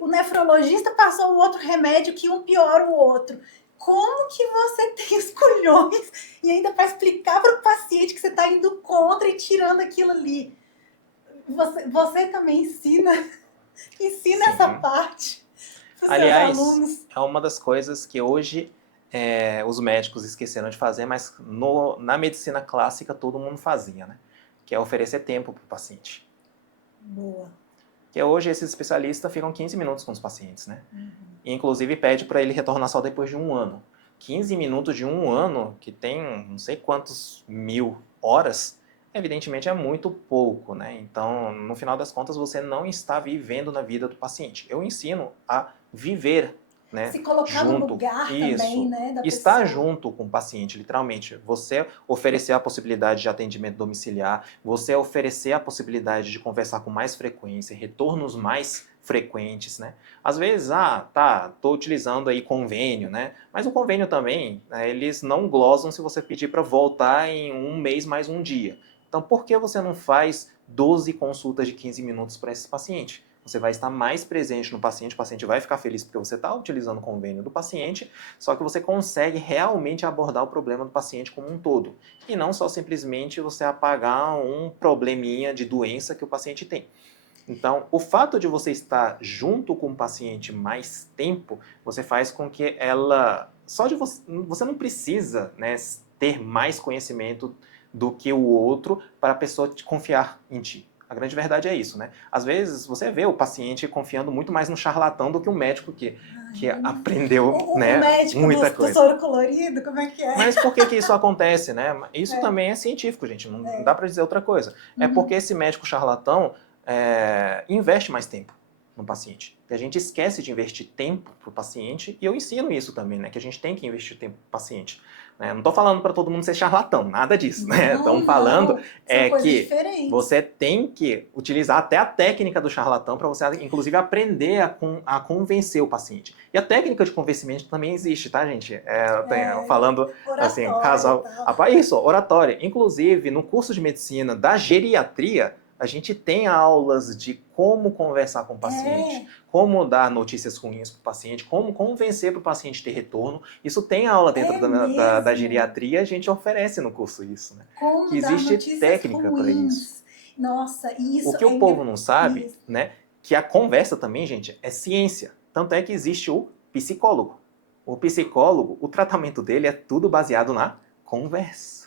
o nefrologista passou o outro remédio que um piora o outro? Como que você tem os culhões e ainda para explicar para o paciente que você está indo contra e tirando aquilo ali? Você também ensina Sim. essa parte para os seus alunos? É uma das coisas que hoje os médicos esqueceram de fazer, mas na medicina clássica todo mundo fazia, né? Que é oferecer tempo para o paciente. Boa. Que hoje esses especialistas ficam 15 minutos com os pacientes, né? E, inclusive pede para ele retornar só depois de 1 ano. 15 minutos de 1 ano, que tem não sei quantos 1000 horas, evidentemente é muito pouco, né? Então, no final das contas, você não está vivendo na vida do paciente. Eu ensino a viver, né? Se colocar no lugar também, né, da Estar pessoa. junto com o paciente, literalmente. Você oferecer a possibilidade de atendimento domiciliar, você oferecer a possibilidade de conversar com mais frequência, retornos mais frequentes, né? Às vezes, tô utilizando aí convênio, né? Mas o convênio também, né, eles não glosam se você pedir para voltar em 1 mês mais 1 dia. Então, por que você não faz 12 consultas de 15 minutos para esse paciente? Você vai estar mais presente no paciente, o paciente vai ficar feliz porque você está utilizando o convênio do paciente, só que você consegue realmente abordar o problema do paciente como um todo. E não só simplesmente você apagar um probleminha de doença que o paciente tem. Então, o fato de você estar junto com o paciente mais tempo, você faz com que ela... Você não precisa, né, ter mais conhecimento do que o outro para a pessoa confiar em ti. A grande verdade é isso, né? Às vezes você vê o paciente confiando muito mais no charlatão do que o médico que aprendeu, né, o médico muita do coisa. soro colorido, como é que é? Mas por que isso acontece, né? Isso também é científico, gente. Não dá para dizer outra coisa. É porque esse médico charlatão investe mais tempo. no paciente. E a gente esquece de investir tempo para o paciente, e eu ensino isso também, né? Que a gente tem que investir tempo para o paciente. Né? Não estou falando para todo mundo ser charlatão, nada disso, né? Estamos falando que diferentes. você tem que utilizar até a técnica do charlatão para você, inclusive, aprender a convencer o paciente. E a técnica de convencimento também existe, tá, gente? Falando assim, casal. Isso, oratória. Inclusive, no curso de medicina da geriatria, a gente tem aulas de como conversar com o paciente, como dar notícias ruins para o paciente, como convencer para o paciente ter retorno. Isso tem aula dentro da geriatria, a gente oferece no curso isso. Né? Como que existe técnica para isso. Nossa, isso o que o povo não sabe, né, que a conversa também, gente, é ciência. Tanto é que existe o psicólogo. O psicólogo, o tratamento dele é tudo baseado na conversa.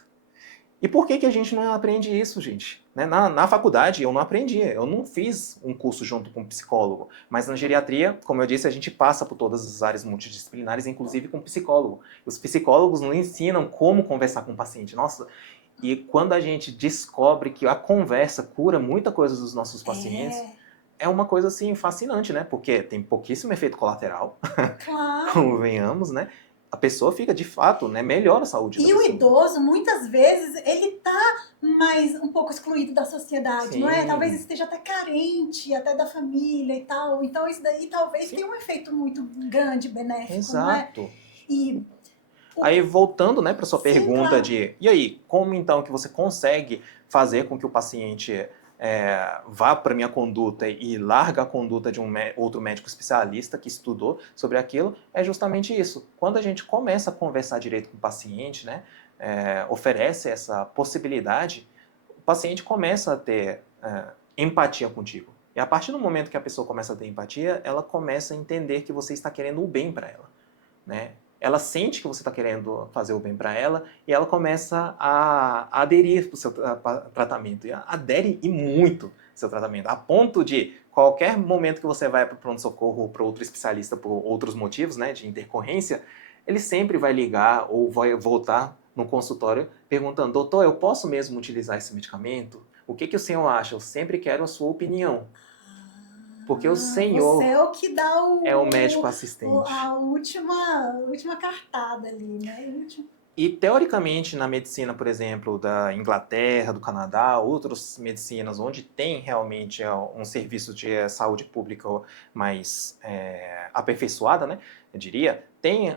E por que a gente não aprende isso, gente? Né? Na faculdade eu não aprendi, eu não fiz um curso junto com um psicólogo, mas na geriatria, como eu disse, a gente passa por todas as áreas multidisciplinares, inclusive com psicólogo. Os psicólogos nos ensinam como conversar com o paciente. Nossa, e quando a gente descobre que a conversa cura muita coisa dos nossos pacientes, é uma coisa assim fascinante, né? Porque tem pouquíssimo efeito colateral, claro. Convenhamos, né? A pessoa fica, de fato, né, melhora a saúde da pessoa. E o idoso, muitas vezes, ele tá mais um pouco excluído da sociedade, não é? Talvez esteja até carente, até da família e tal. Então, isso daí talvez tenha um efeito muito grande, benéfico, Exato. Não é? E aí, voltando, né, para sua pergunta de... E aí, como então que você consegue fazer com que o paciente vá para minha conduta e larga a conduta de outro médico especialista que estudou sobre aquilo? É justamente isso. Quando a gente começa a conversar direito com o paciente, né, oferece essa possibilidade, o paciente começa a ter empatia contigo. E a partir do momento que a pessoa começa a ter empatia, ela começa a entender que você está querendo o bem para ela, né? Ela sente que você está querendo fazer o bem para ela e ela começa a aderir para o seu tratamento. E adere e muito ao seu tratamento. A ponto de, qualquer momento que você vai para o pronto-socorro ou para outro especialista por outros motivos, né, de intercorrência, ele sempre vai ligar ou vai voltar no consultório perguntando: doutor, eu posso mesmo utilizar esse medicamento? O que o senhor acha? Eu sempre quero a sua opinião. Porque o senhor você é o que dá o médico assistente. A última cartada ali, né? E, teoricamente, na medicina, por exemplo, da Inglaterra, do Canadá, outras medicinas onde tem realmente um serviço de saúde pública mais aperfeiçoada, né, eu diria, tem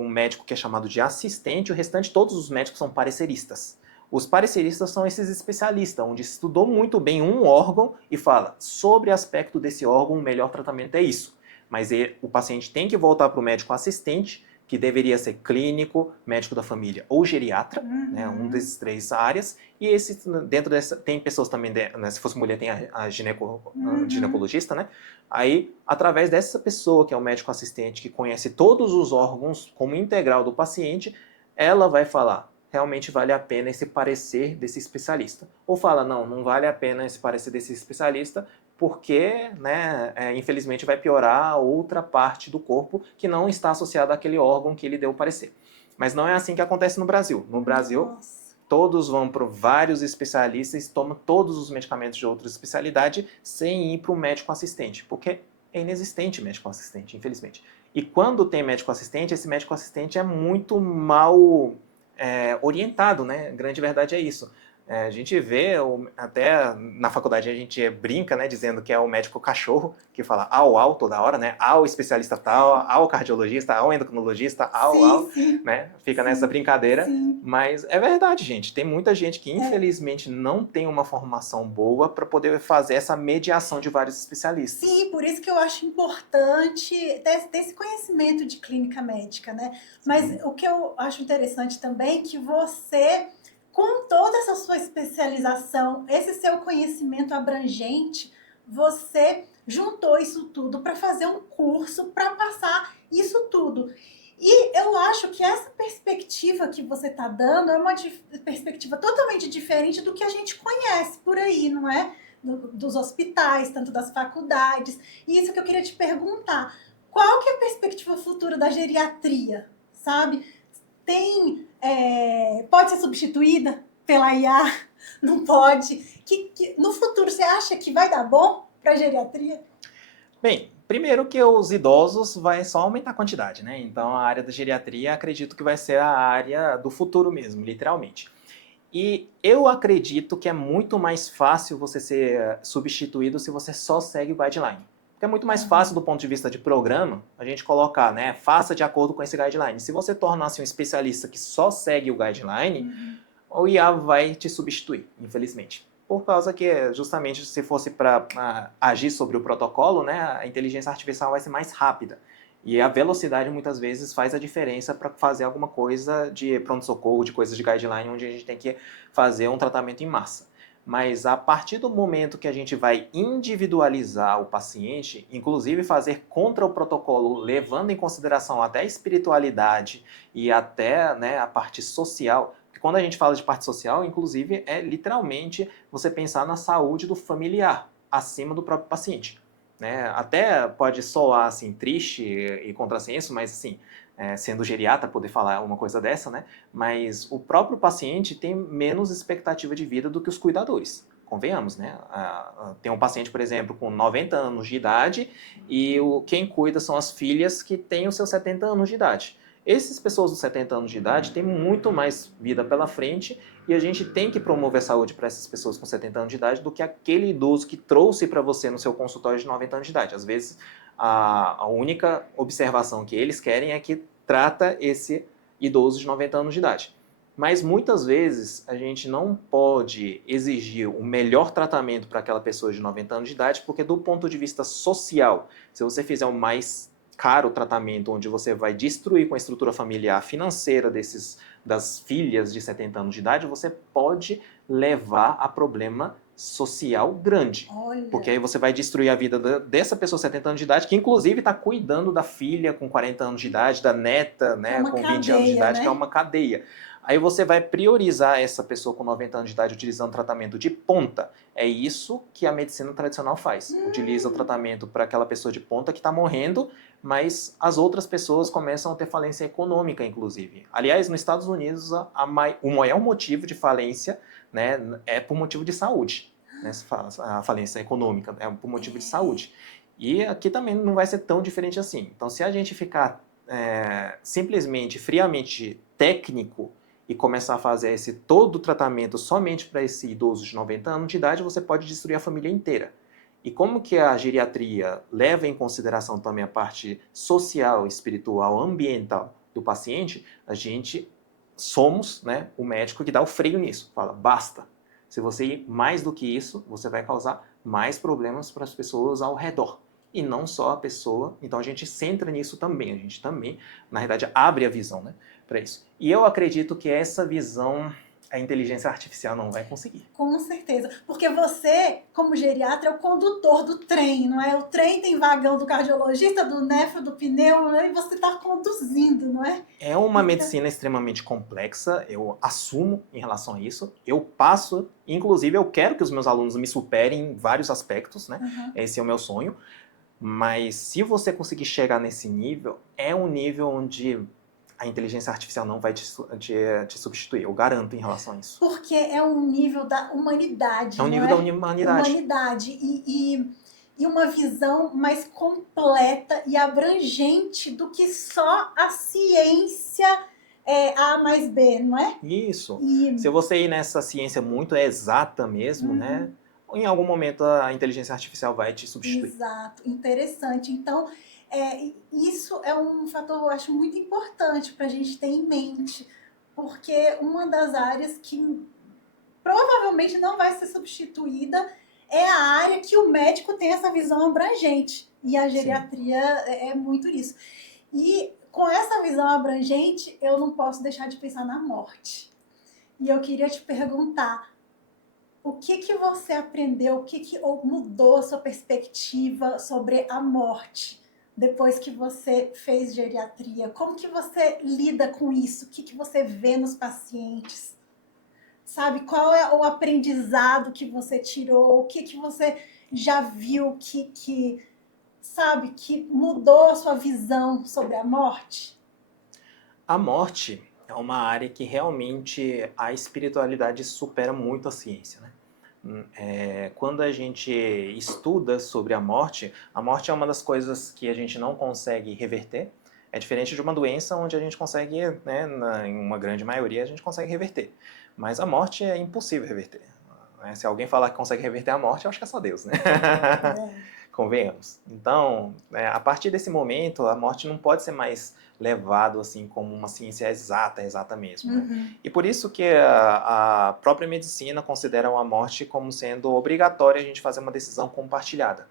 um médico que é chamado de assistente, o restante, todos os médicos são pareceristas. Os pareceristas são esses especialistas, onde estudou muito bem um órgão e fala: sobre o aspecto desse órgão, o melhor tratamento é isso. Mas o paciente tem que voltar para o médico assistente, que deveria ser clínico, médico da família ou geriatra, né, um desses três áreas. E dentro dessa, tem pessoas também, né, se fosse mulher, tem a ginecologista, né? Aí, através dessa pessoa, que é o médico assistente, que conhece todos os órgãos como integral do paciente, ela vai falar: realmente vale a pena esse parecer desse especialista. Ou fala: não vale a pena esse parecer desse especialista, porque, né, infelizmente, vai piorar a outra parte do corpo que não está associada àquele órgão que ele deu o parecer. Mas não é assim que acontece no Brasil. No Brasil, todos vão para vários especialistas e tomam todos os medicamentos de outra especialidade sem ir para o médico assistente, porque é inexistente médico assistente, infelizmente. E quando tem médico assistente, esse médico assistente é muito mal orientado, né? A grande verdade é isso. A gente vê, até na faculdade a gente brinca, né, dizendo que é o médico cachorro, que fala au toda hora, né? Ao especialista tal, ao cardiologista, ao endocrinologista, né? Fica nessa brincadeira. Mas é verdade, gente. Tem muita gente que infelizmente não tem uma formação boa para poder fazer essa mediação de vários especialistas. Sim, por isso que eu acho importante ter esse conhecimento de clínica médica, né? Mas o que eu acho interessante também é que você, com toda essa sua especialização, esse seu conhecimento abrangente, você juntou isso tudo para fazer um curso para passar isso tudo. E eu acho que essa perspectiva que você está dando é uma perspectiva totalmente diferente do que a gente conhece por aí, não é? Dos hospitais, tanto das faculdades. E isso que eu queria te perguntar: qual que é a perspectiva futura da geriatria, sabe? Pode ser substituída pela IA? Não pode? No futuro, você acha que vai dar bom para a geriatria? Bem, primeiro que os idosos vai só aumentar a quantidade, né? Então a área da geriatria acredito que vai ser a área do futuro mesmo, literalmente. E eu acredito que é muito mais fácil você ser substituído se você só segue o guideline. Porque é muito mais fácil do ponto de vista de programa, a gente colocar, né, faça de acordo com esse guideline. Se você tornar-se um especialista que só segue o guideline, o IA vai te substituir, infelizmente. Por causa que, justamente, se fosse para agir sobre o protocolo, né, a inteligência artificial vai ser mais rápida. E a velocidade, muitas vezes, faz a diferença para fazer alguma coisa de pronto-socorro, de coisas de guideline, onde a gente tem que fazer um tratamento em massa. Mas a partir do momento que a gente vai individualizar o paciente, inclusive fazer contra o protocolo, levando em consideração até a espiritualidade e até, né, a parte social, porque quando a gente fala de parte social, inclusive, é literalmente você pensar na saúde do familiar, acima do próprio paciente. Né? Até pode soar assim, triste e contrassenso, mas assim, sendo geriatra poder falar uma coisa dessa, né? Mas o próprio paciente tem menos expectativa de vida do que os cuidadores. Convenhamos, né? Tem um paciente, por exemplo, com 90 anos de idade e quem cuida são as filhas que têm os seus 70 anos de idade. Essas pessoas dos 70 anos de idade têm muito mais vida pela frente e a gente tem que promover a saúde para essas pessoas com 70 anos de idade do que aquele idoso que trouxe para você no seu consultório de 90 anos de idade. Às vezes, a única observação que eles querem é que trata esse idoso de 90 anos de idade. Mas muitas vezes a gente não pode exigir o melhor tratamento para aquela pessoa de 90 anos de idade, porque do ponto de vista social, se você fizer o mais caro tratamento, onde você vai destruir com a estrutura familiar financeira das filhas de 70 anos de idade, você pode levar a problema social grande. Olha. Porque aí você vai destruir a vida dessa pessoa de 70 anos de idade, que inclusive está cuidando da filha com 40 anos de idade, da neta, né, com 20 anos de idade, né? que é uma cadeia. Aí você vai priorizar essa pessoa com 90 anos de idade utilizando tratamento de ponta. É isso que a medicina tradicional faz. Utiliza o tratamento para aquela pessoa de ponta que está morrendo, mas as outras pessoas começam a ter falência econômica, inclusive. Aliás, nos Estados Unidos, o maior motivo de falência, né, é por motivo de saúde. Né, a falência econômica é por motivo de saúde. E aqui também não vai ser tão diferente assim. Então, se a gente ficar simplesmente, friamente técnico e começar a fazer todo o tratamento somente para esse idoso de 90 anos de idade, você pode destruir a família inteira. E como que a geriatria leva em consideração também a parte social, espiritual, ambiental do paciente, a gente somos, né, o médico que dá o freio nisso. Fala, basta. Se você ir mais do que isso, você vai causar mais problemas para as pessoas ao redor. E não só a pessoa. Então a gente centra nisso também. A gente também, na verdade, abre a visão, né, para isso. E eu acredito que essa visão a inteligência artificial não vai conseguir. Com certeza. Porque você, como geriatra, é o condutor do trem, não é? O trem tem vagão do cardiologista, do nefro, do pneu, né? E você está conduzindo, não é? É uma medicina extremamente complexa, eu assumo em relação a isso. Eu passo, inclusive eu quero que os meus alunos me superem em vários aspectos, né? Esse é o meu sonho. Mas se você conseguir chegar nesse nível, é um nível onde a inteligência artificial não vai te substituir, eu garanto em relação a isso. Porque é um nível da humanidade, é um nível da humanidade. E uma visão mais completa e abrangente do que só a ciência A mais B, não é? Isso. Se você ir nessa ciência muito exata mesmo, né? Em algum momento a inteligência artificial vai te substituir. Exato, interessante. Então, isso é um fator, eu acho, muito importante para a gente ter em mente, porque uma das áreas que provavelmente não vai ser substituída é a área que o médico tem essa visão abrangente, e a geriatria é muito isso. E com essa visão abrangente, eu não posso deixar de pensar na morte. E eu queria te perguntar, o que você aprendeu, o que mudou a sua perspectiva sobre a morte depois que você fez geriatria? Como que você lida com isso? O que você vê nos pacientes? Sabe, qual é o aprendizado que você tirou? O que você já viu sabe, que mudou a sua visão sobre a morte? A morte é uma área que realmente a espiritualidade supera muito a ciência, né? Quando a gente estuda sobre a morte é uma das coisas que a gente não consegue reverter. É diferente de uma doença onde a gente consegue, né, em uma grande maioria, a gente consegue reverter. Mas a morte é impossível reverter. Né? Se alguém falar que consegue reverter a morte, eu acho que é só Deus, né? Convenhamos. Então, a partir desse momento, a morte não pode ser mais levado assim como uma ciência exata mesmo. Né? E por isso que a própria medicina considera a morte como sendo obrigatória a gente fazer uma decisão compartilhada.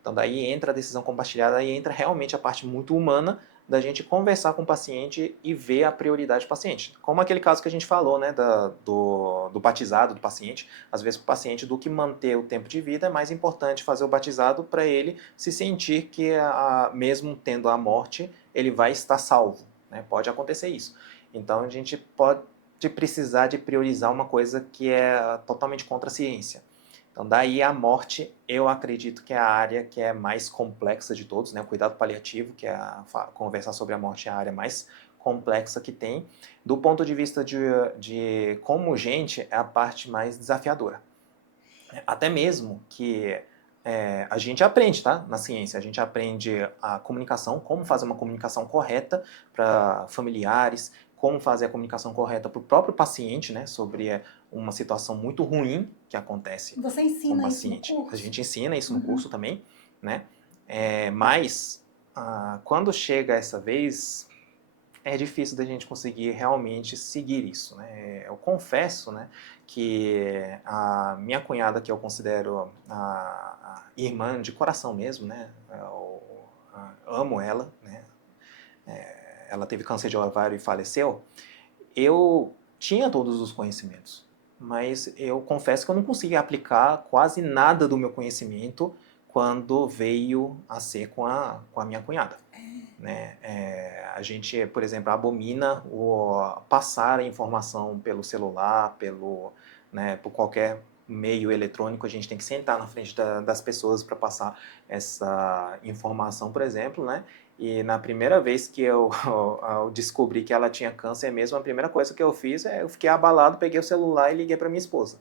Então daí entra a decisão compartilhada e entra realmente a parte muito humana da gente conversar com o paciente e ver a prioridade do paciente. Como aquele caso que a gente falou, né, do batizado do paciente. Às vezes, para o paciente, do que manter o tempo de vida, é mais importante fazer o batizado para ele se sentir que, mesmo tendo a morte, ele vai estar salvo. Né? Pode acontecer isso. Então, a gente pode precisar de priorizar uma coisa que é totalmente contra a ciência. Então, daí a morte, eu acredito que é a área que é mais complexa de todos, né? O cuidado paliativo, que é conversar sobre a morte, é a área mais complexa que tem. Do ponto de vista de como gente, é a parte mais desafiadora. Até mesmo que a gente aprende, tá? Na ciência, a gente aprende a comunicação, como fazer uma comunicação correta para familiares, como fazer a comunicação correta para o próprio paciente, né? Sobre uma situação muito ruim que acontece Você com o ensina isso no paciente. curso? A gente ensina isso no curso também, né? Mas quando chega essa vez, é difícil da gente conseguir realmente seguir isso, né? Eu confesso, né, que a minha cunhada, que eu considero a irmã de coração mesmo, né? Eu amo ela, né? Ela teve câncer de ovário e faleceu. Eu tinha todos os conhecimentos, mas eu confesso que eu não consegui aplicar quase nada do meu conhecimento quando veio a ser com a minha cunhada. Né? A gente, por exemplo, abomina o passar a informação pelo celular, por qualquer meio eletrônico. A gente tem que sentar na frente das pessoas para passar essa informação, por exemplo, né? E na primeira vez que eu descobri que ela tinha câncer mesmo, a primeira coisa que eu fiz eu fiquei abalado, peguei o celular e liguei para minha esposa,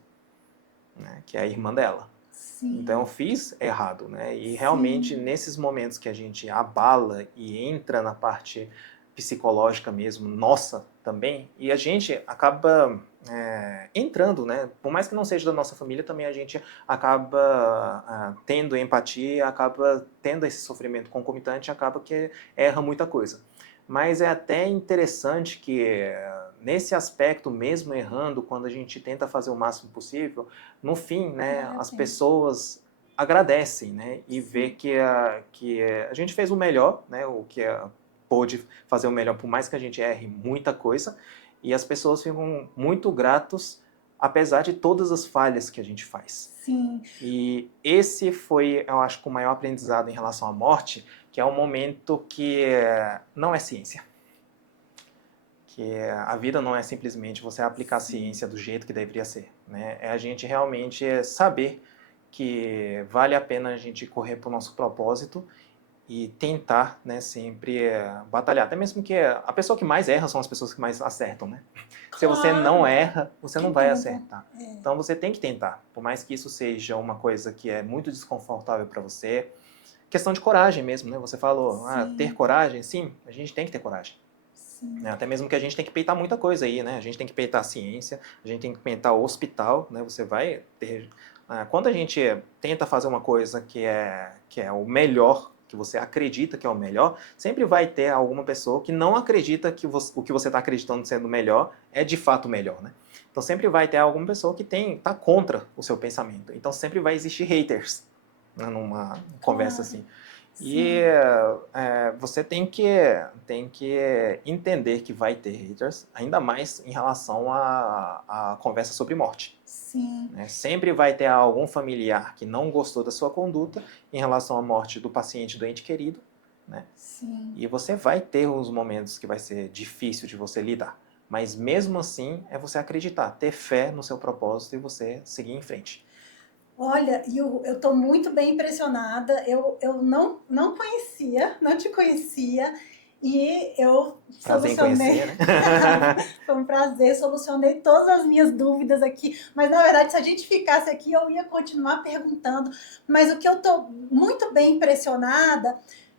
né? Que é a irmã dela. Sim. Então eu fiz errado, né? E realmente nesses momentos que a gente abala e entra na parte psicológica mesmo, nossa também, e a gente acaba entrando, né? Por mais que não seja da nossa família, também a gente acaba tendo empatia, acaba tendo esse sofrimento concomitante, acaba que erra muita coisa. Mas é até interessante que nesse aspecto, mesmo errando, quando a gente tenta fazer o máximo possível, no fim, né, as pessoas agradecem, né, e vê que a gente fez o melhor, né, o que pôde fazer o melhor, por mais que a gente erre muita coisa, e as pessoas ficam muito gratos, apesar de todas as falhas que a gente faz. Sim. E esse foi, eu acho, o maior aprendizado em relação à morte, que é um momento que não é ciência. Que a vida não é simplesmente você aplicar a ciência do jeito que deveria ser. Né? É a gente realmente saber que vale a pena a gente correr para o nosso propósito e tentar, né, sempre batalhar. Até mesmo que a pessoa que mais erra são as pessoas que mais acertam. Né? Claro. Se você não erra, você não vai acertar. Então você tem que tentar. Por mais que isso seja uma coisa que é muito desconfortável para você. Questão de coragem mesmo, né? Você falou, ter coragem? Sim, a gente tem que ter coragem. Né? Até mesmo que a gente tem que peitar muita coisa aí, né? A gente tem que peitar a ciência, a gente tem que peitar o hospital, né? Você vai ter... quando a gente tenta fazer uma coisa que é o melhor, que você acredita que é o melhor, sempre vai ter alguma pessoa que não acredita que o que você está acreditando sendo melhor é de fato melhor, né? Então sempre vai ter alguma pessoa que está contra o seu pensamento. Então sempre vai existir haters, né? Numa conversa assim. E você tem que entender que vai ter haters, ainda mais em relação à conversa sobre morte. Sim. Né? Sempre vai ter algum familiar que não gostou da sua conduta em relação à morte do paciente, do ente querido. Né? Sim. E você vai ter uns momentos que vai ser difícil de você lidar. Mas mesmo assim, é você acreditar, ter fé no seu propósito e você seguir em frente. Olha, eu estou muito bem impressionada. Eu não conhecia, não te conhecia. E eu Prazer em solucionei. conhecer, né? Foi um prazer, solucionei todas as minhas dúvidas aqui. Mas, na verdade, se a gente ficasse aqui, eu ia continuar perguntando. Mas o que eu estou muito bem impressionada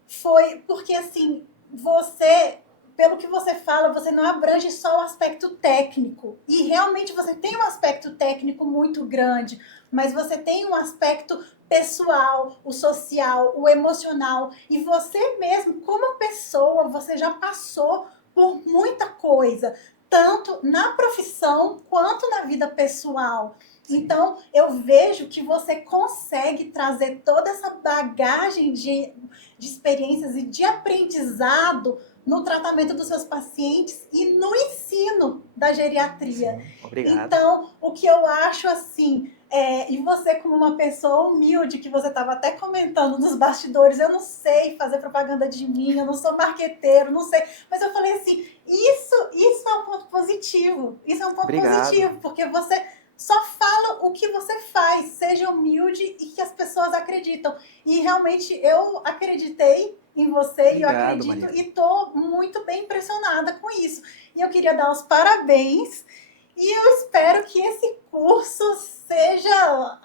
foi porque, assim, você, pelo que você fala, você não abrange só o aspecto técnico. E realmente você tem um aspecto técnico muito grande, mas você tem um aspecto pessoal, o social, o emocional. E você mesmo, como pessoa, você já passou por muita coisa, tanto na profissão quanto na vida pessoal. Então, eu vejo que você consegue trazer toda essa bagagem de experiências e de aprendizado no tratamento dos seus pacientes e no ensino da geriatria. Sim, obrigado. Então, o que eu acho assim, e você como uma pessoa humilde, que você estava até comentando nos bastidores, eu não sei fazer propaganda de mim, eu não sou marqueteiro, não sei, mas eu falei assim, isso é um ponto positivo, isso é um ponto Obrigado. positivo, porque você só fala o que você faz, seja humilde e que as pessoas acreditam. E realmente eu acreditei em você e eu Obrigado, acredito Maria. e estou muito bem impressionada com isso. E eu queria dar os parabéns e eu espero que esse curso seja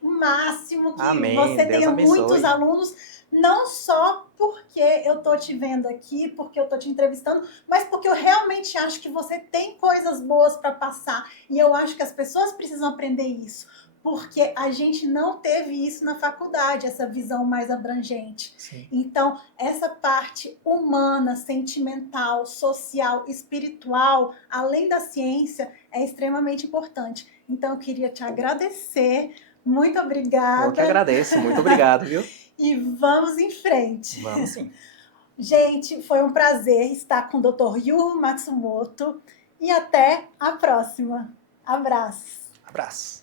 o máximo, que Amém. você Deus tenha muitos abençoe. alunos, não só porque eu estou te vendo aqui, porque eu estou te entrevistando, mas porque eu realmente acho que você tem coisas boas para passar. E eu acho que as pessoas precisam aprender isso, porque a gente não teve isso na faculdade, essa visão mais abrangente. Sim. Então, essa parte humana, sentimental, social, espiritual, além da ciência, é extremamente importante. Então, eu queria te agradecer. Muito obrigada. Eu que agradeço. Muito obrigado, viu? E vamos em frente. Vamos sim. Gente, foi um prazer estar com o Dr. Yu Matsumoto e até a próxima. Abraços. Abraço.